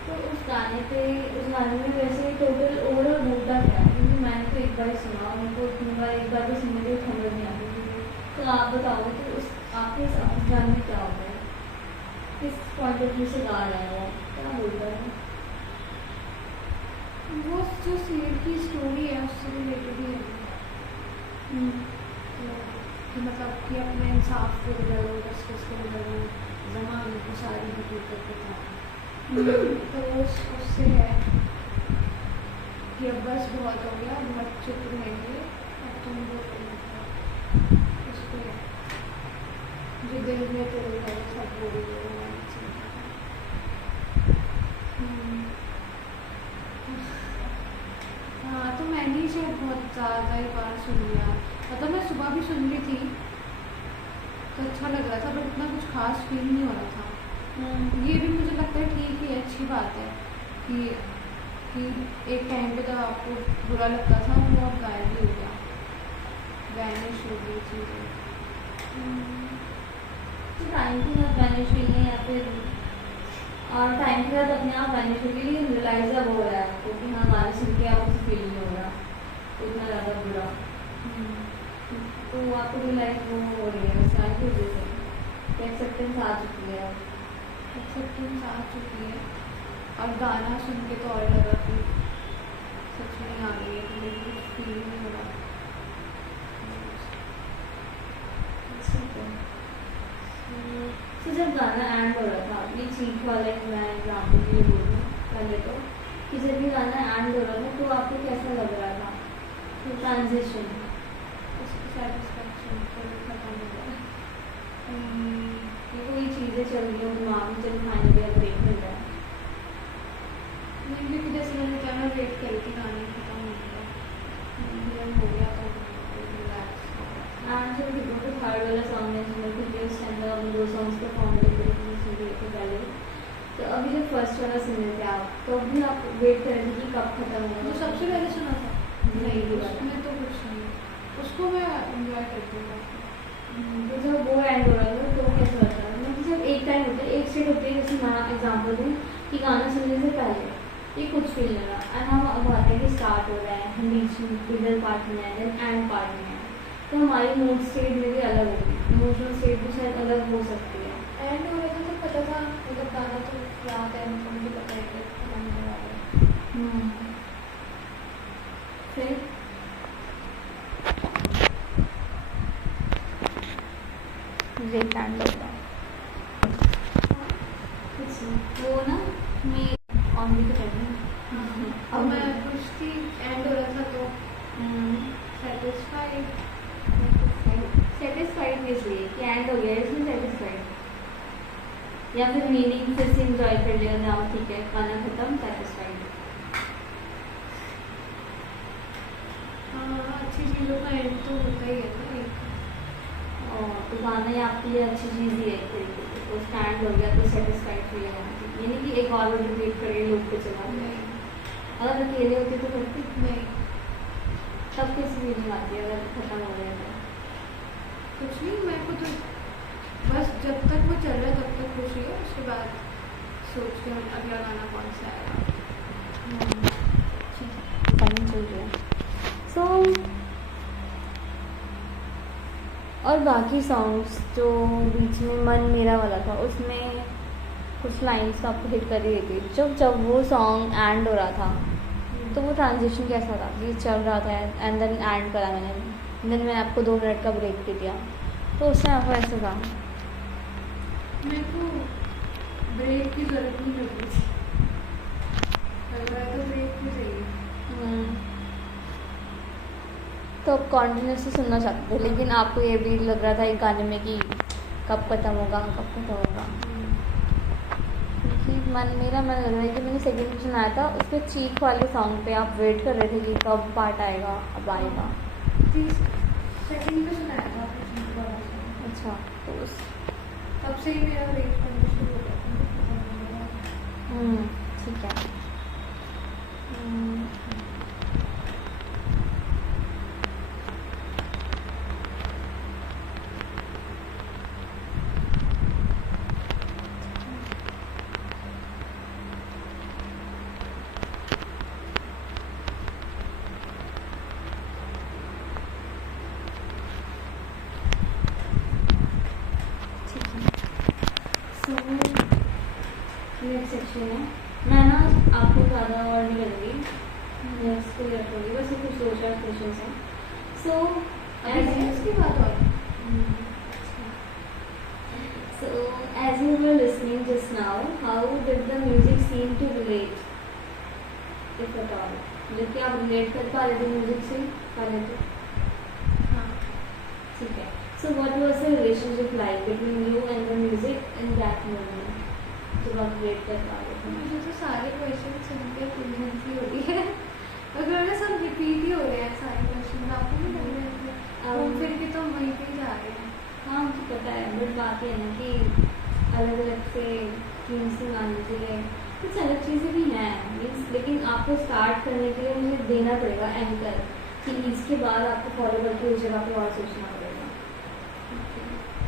तो उस गाने में वैसे टोटल ओवरऑल मुद्दा क्या है? क्योंकि मैंने तो एक बार ही सुना, मेरे को इतनी बार एक बार तो सुनने की खबर नहीं आती थी। तो आप बताओगे तो उस आपके उस गाने में क्या होता है? किस पॉइंट ऑफ व्यू से गा रहा है वो? क्या बोल रहा है वो? जो सीड की स्टोरी है उससे रिलेटेड ही है। कि मतलब कि अपने इंसाफ के लिए लड़ो, जस्टिस के लिए लड़ो, ज़माने की सारी हकीकत बताओ। तो उससे है कि अब बस बहुत हो गया, बहुत चुप रहेंगे, अब तुम वो उस पर जो दिल में तेरे है सब बोल रहे हो। हाँ, तो मैंने इसे बहुत ज़्यादा ही बार सुन लिया, मतलब मैं सुबह भी सुन रही थी तो अच्छा लग रहा था, बट इतना कुछ खास फील नहीं हो रहा था। ये भी मुझे लगता है ठीक है, अच्छी बात है कि एक टाइम पे जब आपको बुरा लगता था वो अब गायब ही हो गया, वैनिश हो गई चीज़ें। टाइम के साथ वैनिश हुई है या फिर और टाइम के साथ अपने आप वैनिश हो गई, लेकिन रियलाइज अब हो रहा है आपको कि हाँ गाने सुन के आपको फील नहीं हो रहा उतना ज़्यादा बुरा। तो आपको रियलाइज वो हो रही है सारी की वजह से, एक्सेप्टेंस आ चुकी है, एक्सेप्टेंस आ चुकी है। और गाना सुन के तो और लगा कि सच में आ गई है, तो मुझे कुछ फील नहीं हो रहा। तो जब गाना एंड हो रहा था, ये चीख वाला मैं एग्जाम्पल के लिए बोल रही हूँ पहले तो, कि जब ये गाना एंड हो रहा था तो आपको कैसा लग रहा था? तो ट्रांजिशन, उसकी सेटिस्फैक्शन खत्म हो गया। कोई चीज़ें चल रही हो दिमाग में, चल फाइनली अब ब्रेक मिल रहा है। नहीं, क्योंकि जैसे मैंने क्या मैं वेट करी थी गाने खत्म हो गया, हो गया तो रिलैक्स हो गया। एंड जब हिप्पो के थर्ड वाला सॉन्ग है जिसमें कुछ भी उसके अंदर हम 2 सॉन्ग्स परफॉर्म करते थे सुन रहे थे पहले, तो अभी जब फर्स्ट वाला सुन रहे थे आप तो अभी आप वेट कर रहे थे कि कब खत्म होगा? जो सबसे पहले सुना था नहीं, ये वाला। उसमें तो कुछ नहीं, उसको मैं एंजॉय करती हूँ। तो जब वो एंड हो रहा था तो कैसा लगता है? मतलब जब एक टाइम होता है, एक स्टेट होती है, जैसे मैं एग्जाम्पल दें कि गाना सुनने से पहले ये कुछ फील नहीं रहा एंड हम अब आते हैं कि स्टार्ट हो रहा है, हम बीच में मिडल पार्ट में है, देन एंड पार्ट में है, तो हमारी मूड स्टेट में भी अलग होगी, इमोशनल स्टेट भी शायद अलग हो सकती है। एंड हो रहा था तो पता था, मतलब गाना तो याद है, मतलब मुझे पता है कि खत्म होने वाला है। फिर ब्रेक एंड होता है कुछ वो ना मैं ऑन भी कर रही हूँ। अब मैं खुश थी, एंड हो रहा था तो सेटिस्फाइड इसलिए कि एंड हो गया इसमें सेटिस्फाइड, या फिर मीनिंग फिर से इंजॉय कर लिया जाओ, ठीक है गाना खत्म, सेटिस्फाइड। हाँ, अच्छी चीज़ों का एंड तो होता ही है ना एक। और तो गाना ही आपके लिए अच्छी चीज़ ही है एक तरीके से, तो स्टैंड हो गया तो सेटिस्फाइड फील होना चाहिए, ये नहीं कि एक और रिपीट करिए लूप पे चला। नहीं, अगर अकेले होते तो करते नहीं, तब कैसी फीलिंग आती है अगर खत्म हो गया तो? कुछ नहीं, मेरे को तो बस जब तक वो चल रहा है तब तक खुशी है, उसके बाद सोचते हैं अगला गाना कौन सा आएगा। टाइम चल रहा है सो और बाकी सॉन्ग्स जो बीच में मन मेरा वाला था उसमें कुछ लाइन्स तो आपको हिट कर ही रही थी, जब वो सॉन्ग एंड हो रहा था तो वो ट्रांजिशन कैसा था? ये चल रहा था एंड देन एंड करा मैंने आपको 2 मिनट का ब्रेक दे दिया, तो उस टाइम आपको ऐसा था? मेरे को ब्रेक की ज़रूरत नहीं लग रही थी, लग रहा है तो ब्रेक भी चाहिए। तो आप कॉन्टिन्यूसली सुनना चाहते थे, लेकिन आपको ये भी लग रहा था एक गाने में कि कब खत्म होगा, कब खत्म होगा। क्योंकि मन लग रहा है कि मैंने सेकंड क्वेश्चन आया था उस पर चीख वाले सॉन्ग पे आप वेट कर रहे थे कि कब पार्ट आएगा, अब आएगा। सेकंड में सुनाया था अच्छा, तो उस तब से ही मेरा वेट करना शुरू हो गया था। ठीक है। नेक्स्ट सेक्शन है, मैं ना आपको ज़्यादा और नहीं करूँगी, मैं इसको ही रखूँगी, बस ये कुछ 2-4 क्वेश्चन हैं। सो इसके बाद और So, as you were listening just now, how did the music seem to relate, if at all? मतलब क्या आप relate कर पा रहे थे म्यूजिक से? पा रहे थे? हाँ ठीक है. So, what was the relationship like between you and the music in that moment? जब आप relate कर पा रहे थे. मुझे तो सारे क्वेश्चन सुन के टेंशन हो रही है अगर ना सब रिपीट ही हो रहे हैं सारे क्वेश्चन आपको नहीं लग रहे हैं घूम फिर के तो वहीं पे ही जा रहे हैं हाँ मुझे पता है बट बात ये है ना कि अलग अलग से थीम्स में गाने चाहिए कुछ अलग चीज़ें भी हैं मीन्स लेकिन आपको स्टार्ट करने के लिए मुझे देना पड़ेगा एंकर कि इसके बाद आपको फॉलो करके उस जगह पे और सोचना पड़ेगा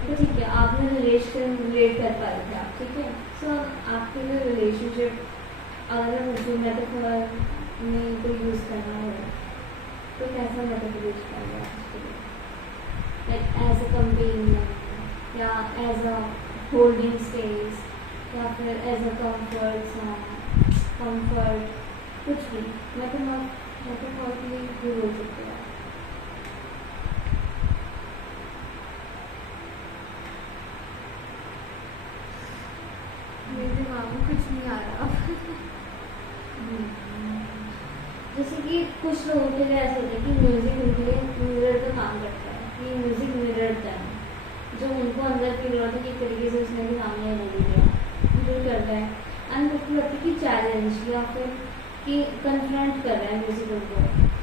तो ठीक है आपने रिलेट कर पा रहे थे आप ठीक है सो आपके लिए रिलेशनशिप अगर मुझे मेटाफर में कोई यूज़ करना हो तो कैसा मेटाफर यूज़ करेंगे आप उसके लिए like as a companion या as a holding space या फिर as a comfort song comfort कुछ भी मेटाफर के लिए भी बोल सकते हैं मेरे दिमाग में कुछ नहीं आ रहा जैसे कि कुछ लोगों के लिए ऐसा होता है कि म्यूजिक उनके लिए मिरर का काम करता है कि म्यूजिक मिरर है जो उनको अंदर फील होता है कि एक तरीके से उसने भी सामने बोल दिया फील करता है एंड कुछ लगता है कि चैलेंज या फिर कि कन्फ्रंट कर रहा है म्यूजिक उनको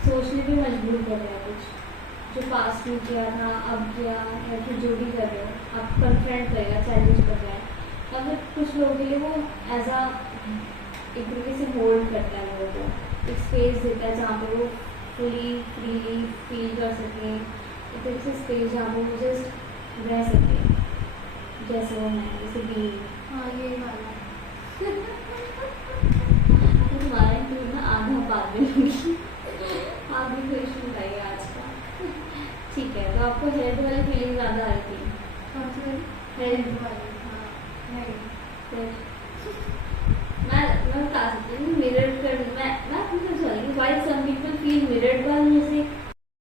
सोचने भी मजबूर कर रहा है कुछ जो पास्ट में किया था अब किया या फिर जो भी कर रहे हो आप कन्फ्रंट करेगा चैलेंज कर रहा है या फिर कुछ लोगों के लिए वो एज अ एक तरीके से होल्ड करता है लोगों को एक स्पेस देता है जहाँ पे वो फुली फ्रीली फील कर सके एक तरीके से स्पेस जहाँ पे वो जस्ट रह सके जैसे वो है जैसे भी हाँ ये वाला तुम्हारा इंटरव्यू ना आधा बाद में लूँगी आप भी क्वेश्चन बताइए आज का ठीक है तो आपको हेल्थ वाली फीलिंग ज़्यादा आ रही थी कौन सी वाली हेल्थ वाली हाँ नहीं फिर मैं बता सकती हूँ मिरर कर मैं आपको समझा while some people feel mirrored by music